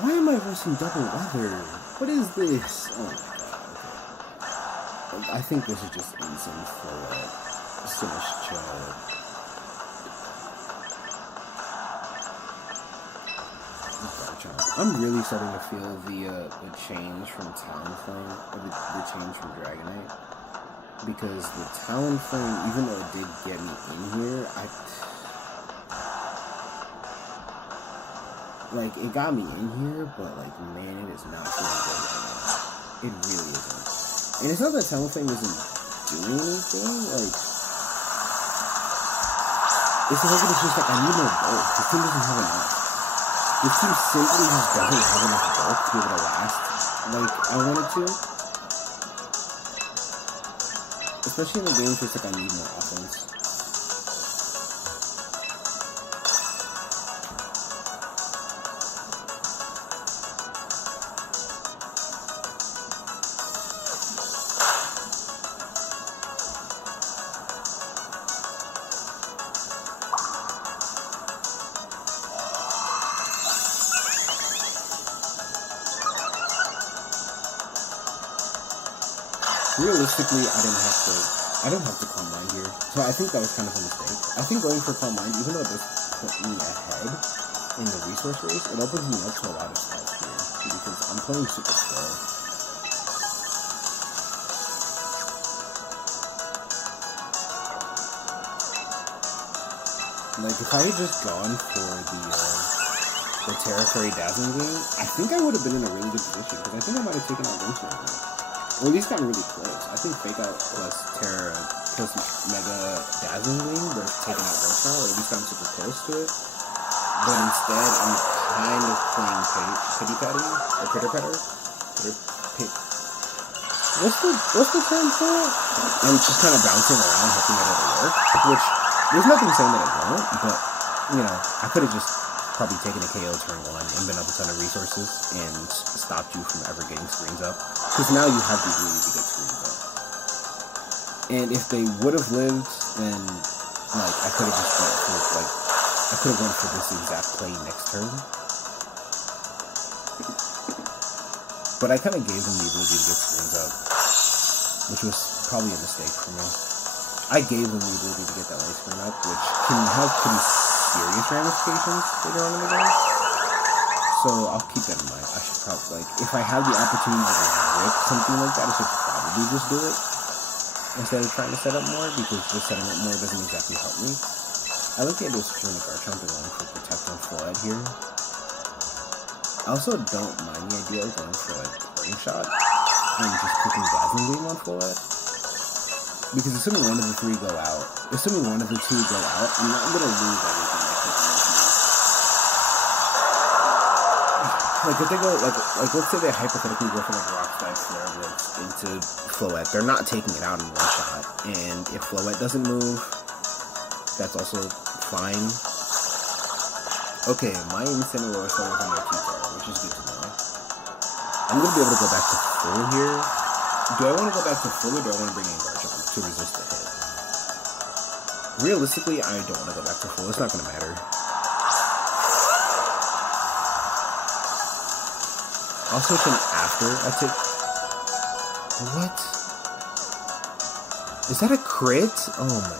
Why am I versing double weather? What is this? Oh my god. Okay. I think this is just insane for Sinish Child. I'm really starting to feel the change from Talonflame, or the change from Dragonite. Because the Talonflame, even though it did get me in here, like, it got me in here, but, like, man, it is not feeling good right now. It really isn't. And it's not that Talonflame isn't doing anything, like, it's just like, I need more bulk. This team doesn't have enough. This team simply doesn't have enough bulk to be able to last like I wanted to. Especially in the games where it's like I need more offense. Realistically, I didn't have to Calm Mind here. So I think that was kind of a mistake. I think going for Calm Mind, even though it does put me ahead in the resource race, it opens me up to a lot of stuff here. Because I'm playing super slow. Like, if I had just gone for the Terra Fairy Dazzling game, I think I would have been in a really good position. Because I think I might have taken out Lynch right now. Or at least gotten really close. I think Fake Out plus Terra plus Mega Dazzling Wing would have taken out Roshan, or at least gotten super close to it. But instead, I'm kind of playing Pity Patty, or Pitter Patter. What's the term for it? I'm just kind of bouncing around hoping that it'll work, which, there's nothing saying that it won't, but, you know, I could have just probably taken a KO turn 1 and been up a ton of resources and stopped you from ever getting screens up. Because now you have the ability to get screens up. And if they would have lived, then, like, I could have just went for, like, I could have went for this exact play next turn. But I kind of gave them the ability to get screens up, which was probably a mistake for me. I gave them the ability to get that light screen up, which can have pretty serious ramifications later on in the game. So I'll keep that in mind. I should probably, like, if I have the opportunity to rip something like that, I should probably just do it instead of trying to set up more, because just setting up more doesn't exactly help me. I like the idea of switching the Garchomp and going for Protect on Full Ed here. I also don't mind the idea of going for, like, Burning Shot and just clicking Dazzling Gleam on Full Ed. Because assuming one of the two go out, I'm not going to lose everything I click on. Like, if they go, like, let's say they hypothetically go for, like, Rock Slide Flare Blitz into Floette, they're not taking it out in one shot, and if Floette doesn't move, that's also fine. Okay, my Incineroar is still within their T-Tar, which is good to know. I'm going to be able to go back to full here. Do I want to go back to full, or do I want to bring in Garchomp to resist the hit? Realistically, I don't want to go back to full. It's not going to matter. I'll switch in after I take... What? Is that a crit? Oh my...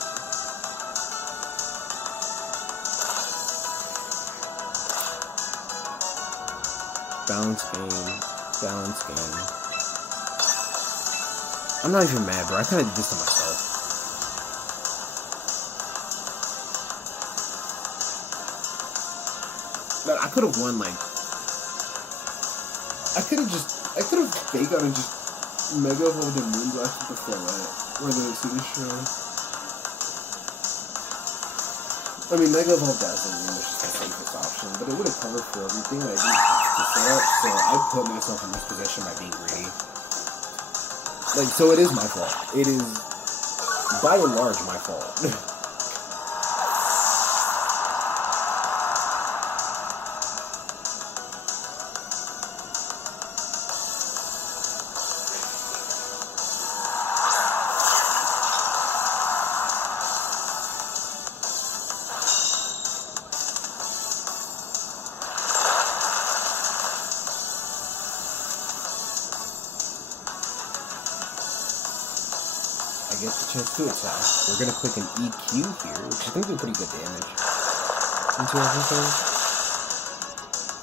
Balance game. I'm not even mad, bro. I kind of did this to myself. But I could have won, like... I could have faked out and just Mega Evolved and Moonblast with the Floette. Or the Signature. I mean, Mega Evolved Dazzling Gleam was just the safest option, but it would have covered for everything that I didn't have to set up, so I put myself in this position by being greedy. Like, so it is my fault. It is, by and large, my fault. Get the chance to attack. We're going to click an EQ here, which is going to do pretty good damage into everything.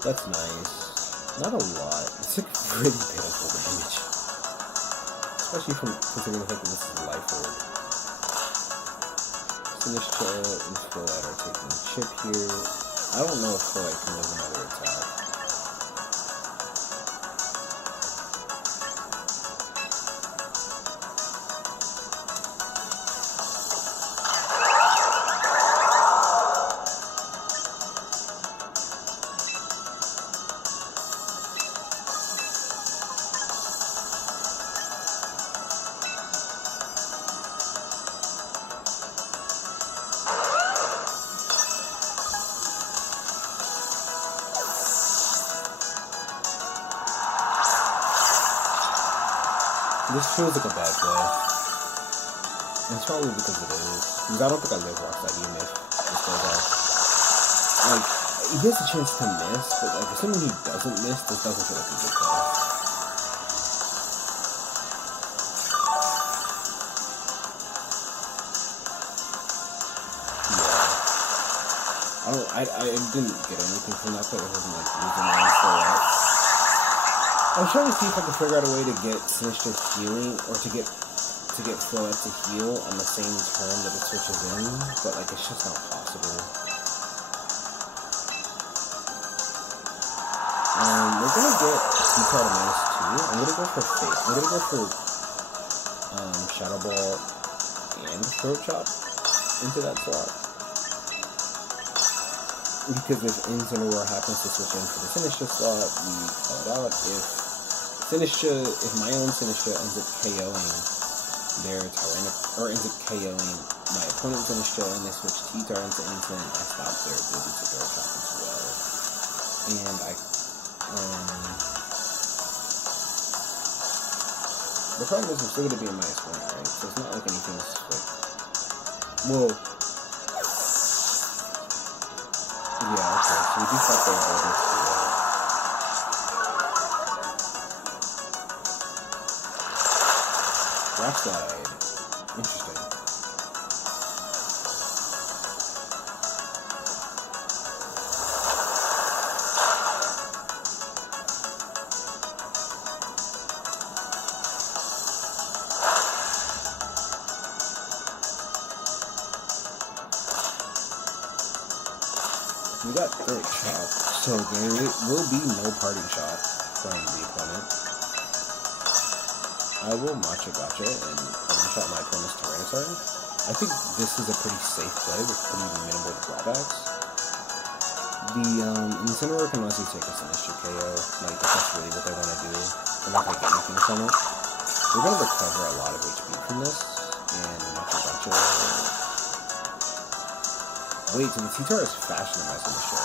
That's nice. Not a lot. It's like really pitiful damage. Especially considering the fact that this is life orb. Sinistcha and Floette are taking a chip here. I don't know if Floette can live another attack. This feels like a bad play. And it's probably because it is. Because I don't think I live Rockside even if this goes off. Like, he has a chance to miss, but like, assuming he doesn't miss, this doesn't feel like a good play. I didn't get anything from that play. It wasn't like losing my slow up. I was trying to see if I could figure out a way to get Sinister healing, or to get flow up to heal on the same turn that it switches in, but like it's just not possible. We're gonna get T-Card to -2. I'm gonna go for Fate. I'm gonna go for Shadow Ball and Throat Chop into that slot. Because if Incineroar happens to switch in for the Sinister slot, we call it out. If my own Sinister ends up KOing their Tyranic, or ends up KOing my opponent's Sinister, and they switch T-Tar into Incin, I stop their ability to Throat Chop as well. And the problem is I'm still going to be in -1, right? So it's not like anything's like, well, yeah, okay, so we do stop their ability to do that. Rockside. Interesting. We got Throat Chop, so there will be no parting shot from the opponent. I will Matcha Gotcha and parting shot my opponent's Tyranitar. I think this is a pretty safe play with pretty minimal drawbacks. The Incineroar can honestly take a Sinister KO, like if that's really what they want to do. They're not going to get anything from it. We're going to recover a lot of HP from this, and Matcha Gotcha. Wait, so the T-Tar is faster than my Sinister.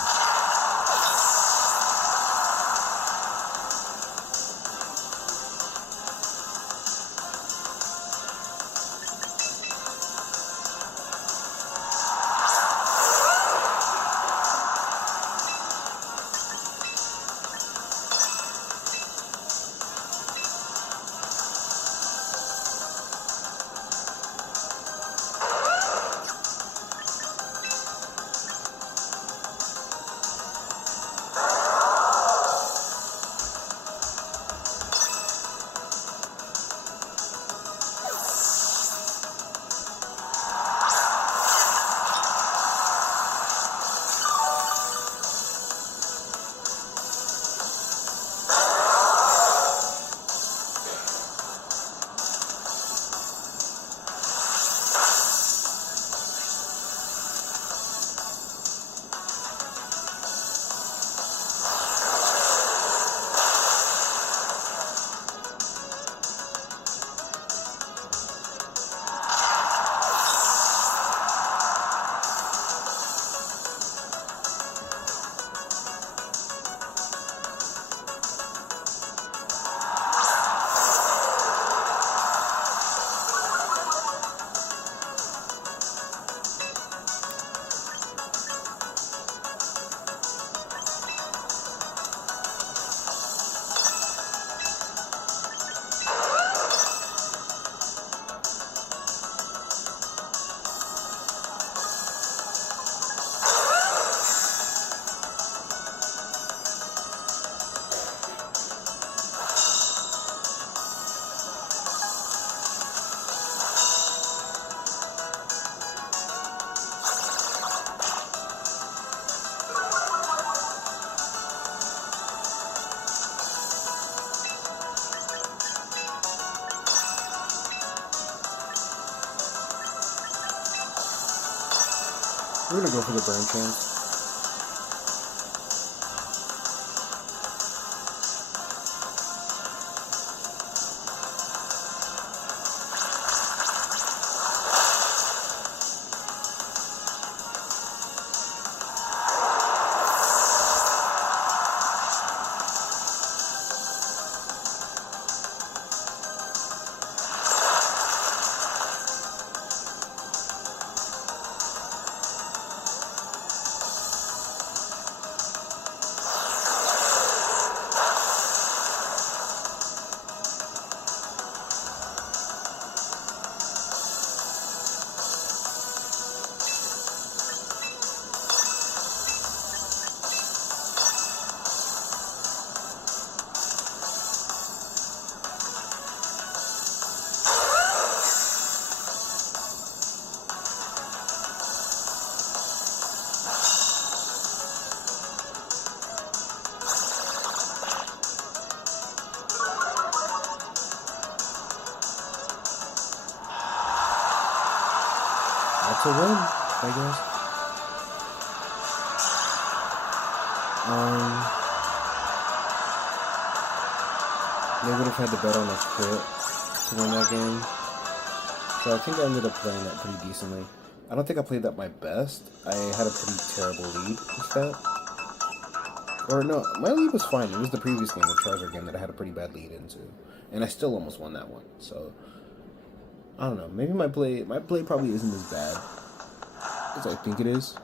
We're gonna go for the burn chance. It's a win, I guess. They would have had to bet on a crit to win that game. So I think I ended up playing that pretty decently. I don't think I played that my best. I had a pretty terrible lead with that. Or no, my lead was fine. It was the previous game, the Charizard game, that I had a pretty bad lead into. And I still almost won that one. So, I don't know. Maybe my play probably isn't as bad as I think it is.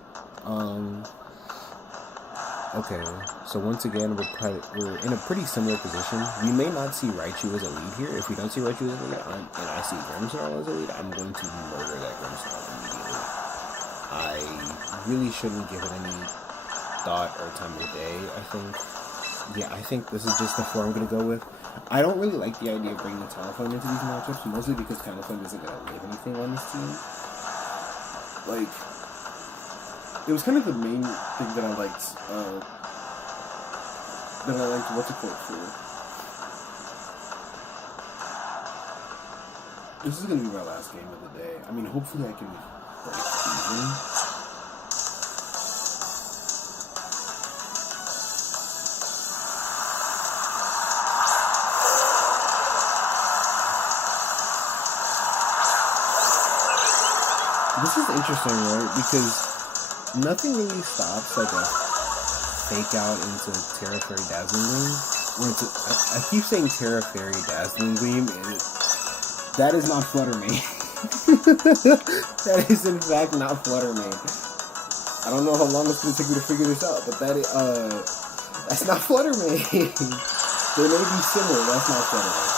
Okay, so once again, we're in a pretty similar position. We may not see Raichu as a lead here. If we don't see Raichu as a lead, and I see Grimmsnarl as a lead, I'm going to murder that Grimmsnarl immediately. I really shouldn't give it any thought or time of the day, I think. Yeah, I think this is just the floor I'm going to go with. I don't really like the idea of bringing Talonflame into these matchups, mostly because Talonflame isn't going to leave anything on this team. Like, it was kind of the main thing that I liked, what's it called for. This is going to be my last game of the day. I mean, hopefully I can break even. This is interesting, right? Because nothing really stops like a fake out into Terra Fairy Dazzling Gleam. I keep saying Terra Fairy Dazzling Gleam. That is not Flutter Mane. That is in fact not Flutter Mane. I don't know how long it's going to take me to figure this out, but that's not Flutter Mane. They may be similar. That's not Flutter Mane.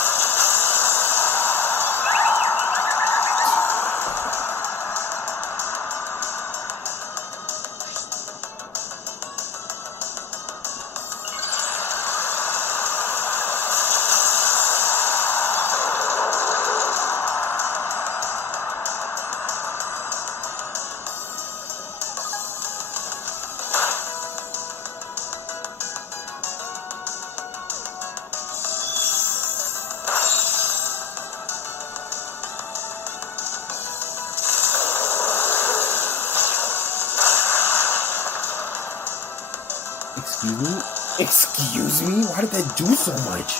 Excuse me? Excuse me? Why did that do so much?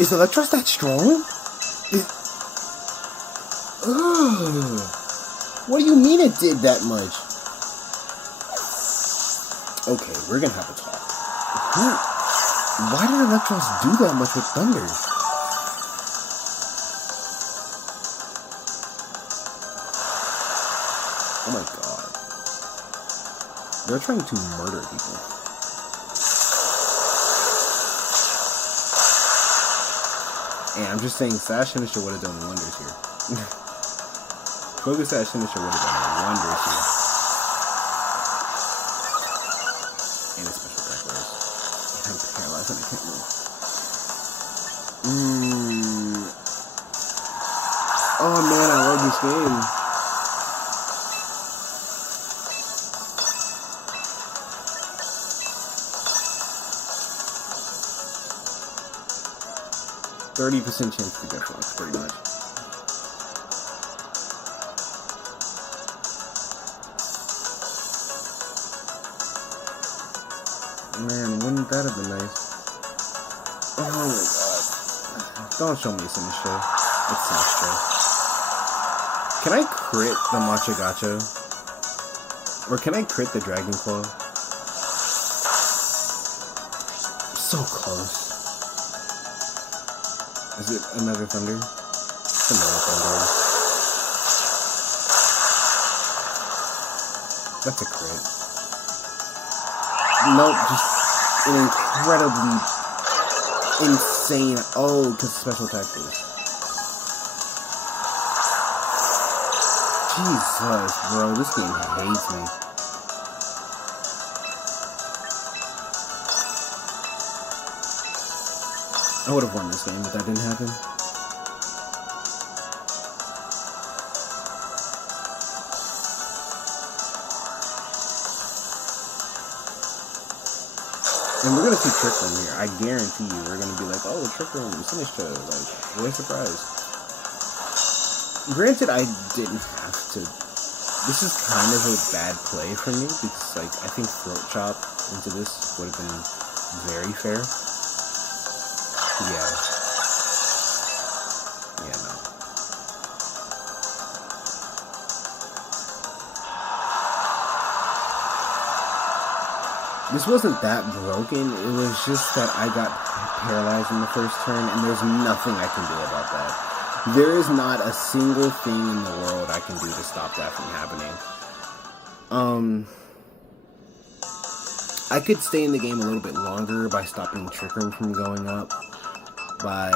Is Electros that strong? What do you mean it did that much? Okay, we're gonna have a talk. Why did Electros do that much with Thunder? Oh my god. They're trying to murder people. And I'm just saying, Sash Finisher would have done wonders here. Focus Sash Finisher would have done wonders here. And a special attack burst. And I'm paralyzed and I can't move. Oh man, I love this game. 30% chance to get fucked, pretty much. Man, wouldn't that have been nice? Oh my god. Don't show me Sinistro. It's Sinistro. Can I crit the Matcha Gacha? Or can I crit the Dragon Claw? So close. Is it another Thunder? It's another Thunder. That's a crit. Nope, just an incredibly insane. Oh, because special attack boost. Jesus, bro, this game hates me. I would have won this game, but that didn't happen. And we're gonna see Trick Room here. I guarantee you, we're gonna be like, oh, Trick Room, Sinistro. Like, really surprised. Granted, I didn't have to. This is kind of a bad play for me because, like, I think throat chop into this would have been very fair. Yeah. Yeah, no. This wasn't that broken. It was just that I got paralyzed in the first turn, and there's nothing I can do about that. There is not a single thing in the world I can do to stop that from happening. I could stay in the game a little bit longer by stopping Trick Room from going up, by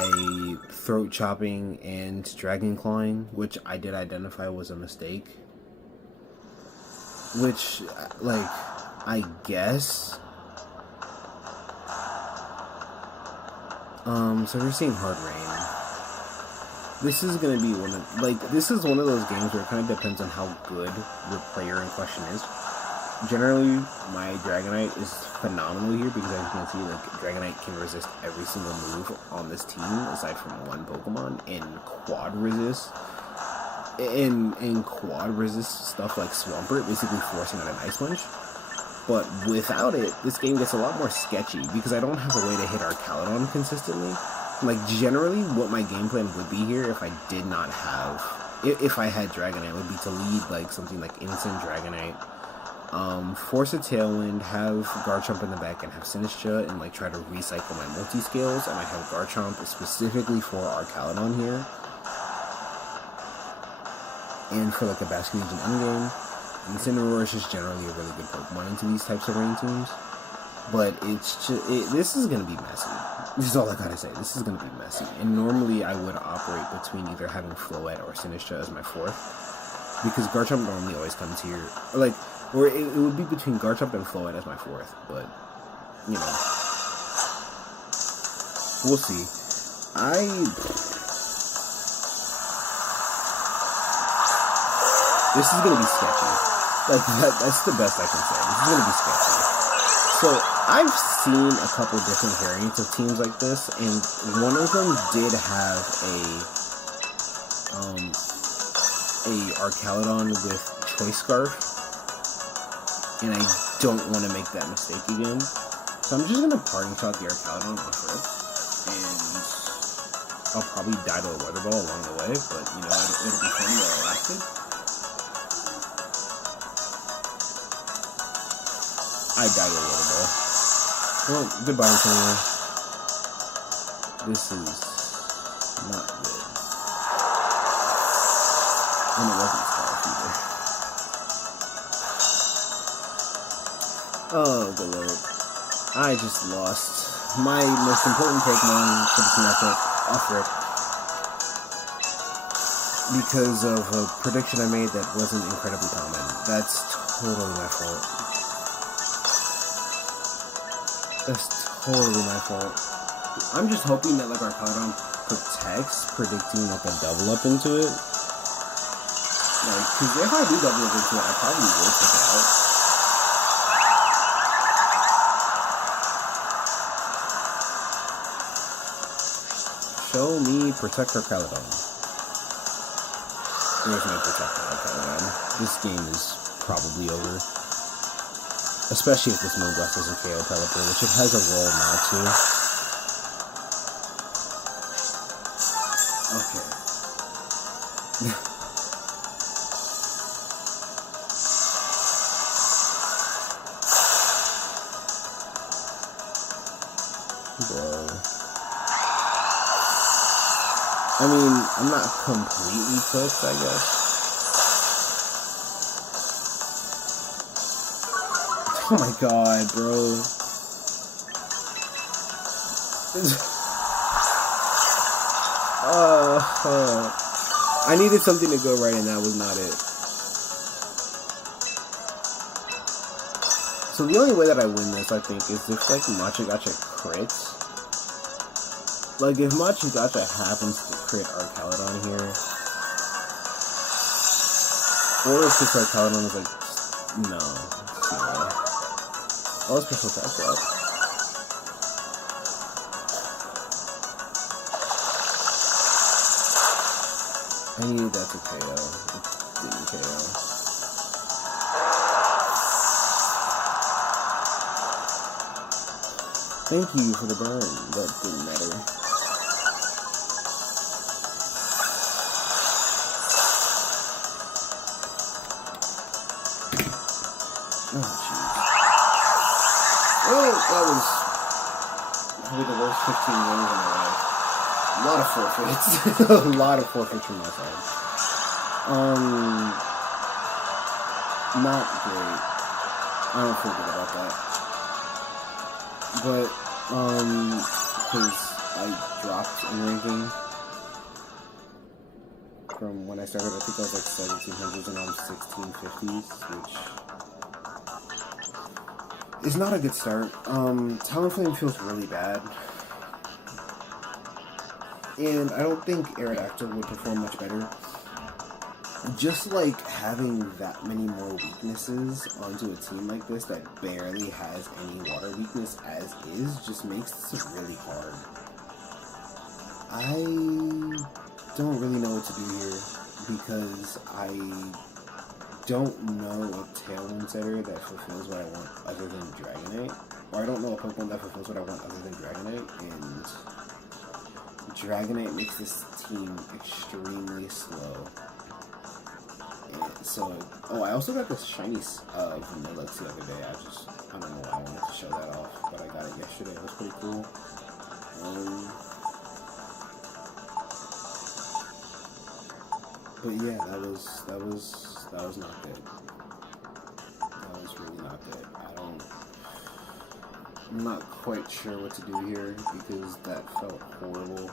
throat chopping and dragon clawing, which I did identify was a mistake. Which, like, I guess. So we're seeing Hard Rain. This is gonna be this is one of those games where it kind of depends on how good the player in question is. Generally, my Dragonite is phenomenal here because, as you can see, like, Dragonite can resist every single move on this team aside from one Pokemon, and quad resist. And quad resist stuff like Swampert, basically forcing out an Ice Punch. But without it, this game gets a lot more sketchy because I don't have a way to hit Arcaludon consistently. Like, generally, what my game plan would be here if I did not have... If I had Dragonite, would be to lead, like, something like Instant Dragonite, force a Tailwind, have Garchomp in the back, and have Sinistcha, and, like, try to recycle my multi-scales, and I have Garchomp specifically for Arcaludon here. And for, like, a Bastion Legion endgame. And Incineroar is just generally a really good Pokemon into these types of rain teams. But it's just, this is going to be messy. This is all I gotta say. This is going to be messy. And normally I would operate between either having Floette or Sinistcha as my fourth. Because Garchomp normally always comes here. Or it would be between Garchomp and Floette as my fourth. But, you know. We'll see. This is going to be sketchy. Like, that's the best I can say. This is going to be sketchy. So, I've seen a couple different variants of teams like this, and one of them did have a Arcaludon with Choice Scarf, and I don't want to make that mistake again. So I'm just going to parting shot the Arcaludon on Rip, and I'll probably die to a Weather Ball along the way, but, you know, it'll be funny while I lasted. I died with a Weather Ball. Well, goodbye, Antonio. This is not good. And it wasn't Scarf either. Oh, good lord. I just lost my most important Pokemon for this matchup off rip. Because of a prediction I made that wasn't incredibly common. That's totally my fault. That's totally my fault. I'm just hoping that, like, Arcaludon protects, predicting, like, a double up into it. Like, because if I do double up into it, I probably will take it out. Show me protect Arcaludon. There's no protect Arcaludon. This game is probably over. Especially if this Moonblast doesn't KO Pelipper, which it has a role now too. Okay. Bro. I mean, I'm not completely cooked, I guess. Oh my god, bro. I needed something to go right, and that was not it. So the only way that I win this, I think, is if, like, Machigacha crits. Like, if Machigacha happens to crit Arcaludon here, or if this Arcaludon is like, no, it's not. Oh, special attack up. I needed that to KO. It didn't KO. Thank you for the burn. That didn't matter. Oh, jeez. Well, that was probably the worst 15 games of my life. A lot of forfeits. A lot of forfeits from my side. Not great. I don't feel good about that. But, because I dropped in ranking from when I started. I think I was like 1700s and I'm 1650s, which is not a good start. Talonflame feels really bad. And I don't think Aerodactyl would perform much better. Just like having that many more weaknesses onto a team like this that barely has any water weakness as is just makes this really hard. I don't really know what to do here because I don't know a Tailwind setter that fulfills what I want other than Dragonite. Or I don't know a Pokemon that fulfills what I want other than Dragonite, and Dragonite makes this team extremely slow. And so, I also got this shiny Vanilla the other day. I don't know why I wanted to show that off, but I got it yesterday. It was pretty cool. But yeah, that was not good. That was really not good. I'm not quite sure what to do here because that felt horrible.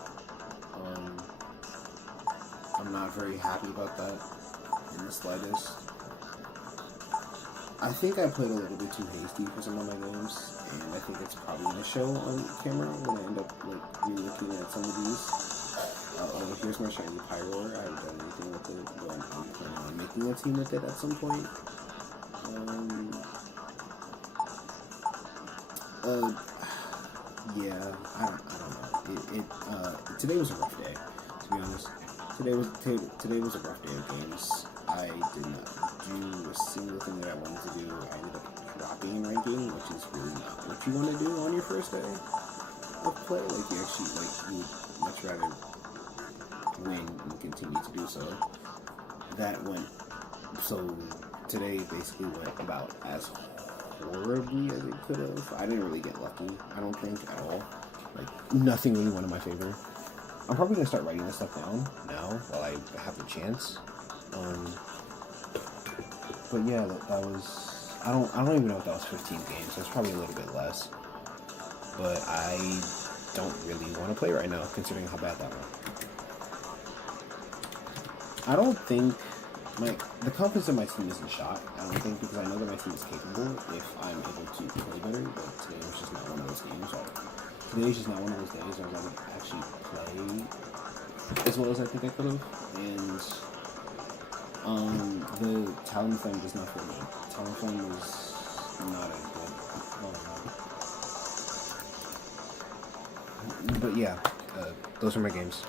I'm not very happy about that in the slightest. I think I played a little bit too hasty for some of my games, and I think it's probably going to show on camera when I end up re-looking at some of these. Here's my shiny Pyroar. I haven't done anything with it, but I'm planning on making a team with it at some point. Yeah, I don't know. Today was a rough day, to be honest. Today was a rough day of games. I did not do a single thing that I wanted to do. I ended up dropping in ranking, which is really not what you want to do on your first day of play. Like, you would much rather win and continue to do so. So today basically went about as horribly as it could have. I didn't really get lucky, I don't think, at all. Like, nothing really went in my favor. I'm probably going to start writing this stuff down now while I have the chance. But yeah, that was... I don't even know if that was 15 games. That's probably a little bit less. But I don't really want to play right now, considering how bad that went. I don't think... the confidence in my team isn't shot, I don't think, because I know that my team is capable if I'm able to play better, but today was just not one of those games. Today's just not one of those days where I would actually play as well as I think I could have, and the Talonflame does not feel good. Talonflame was not a good... But yeah, those are my games.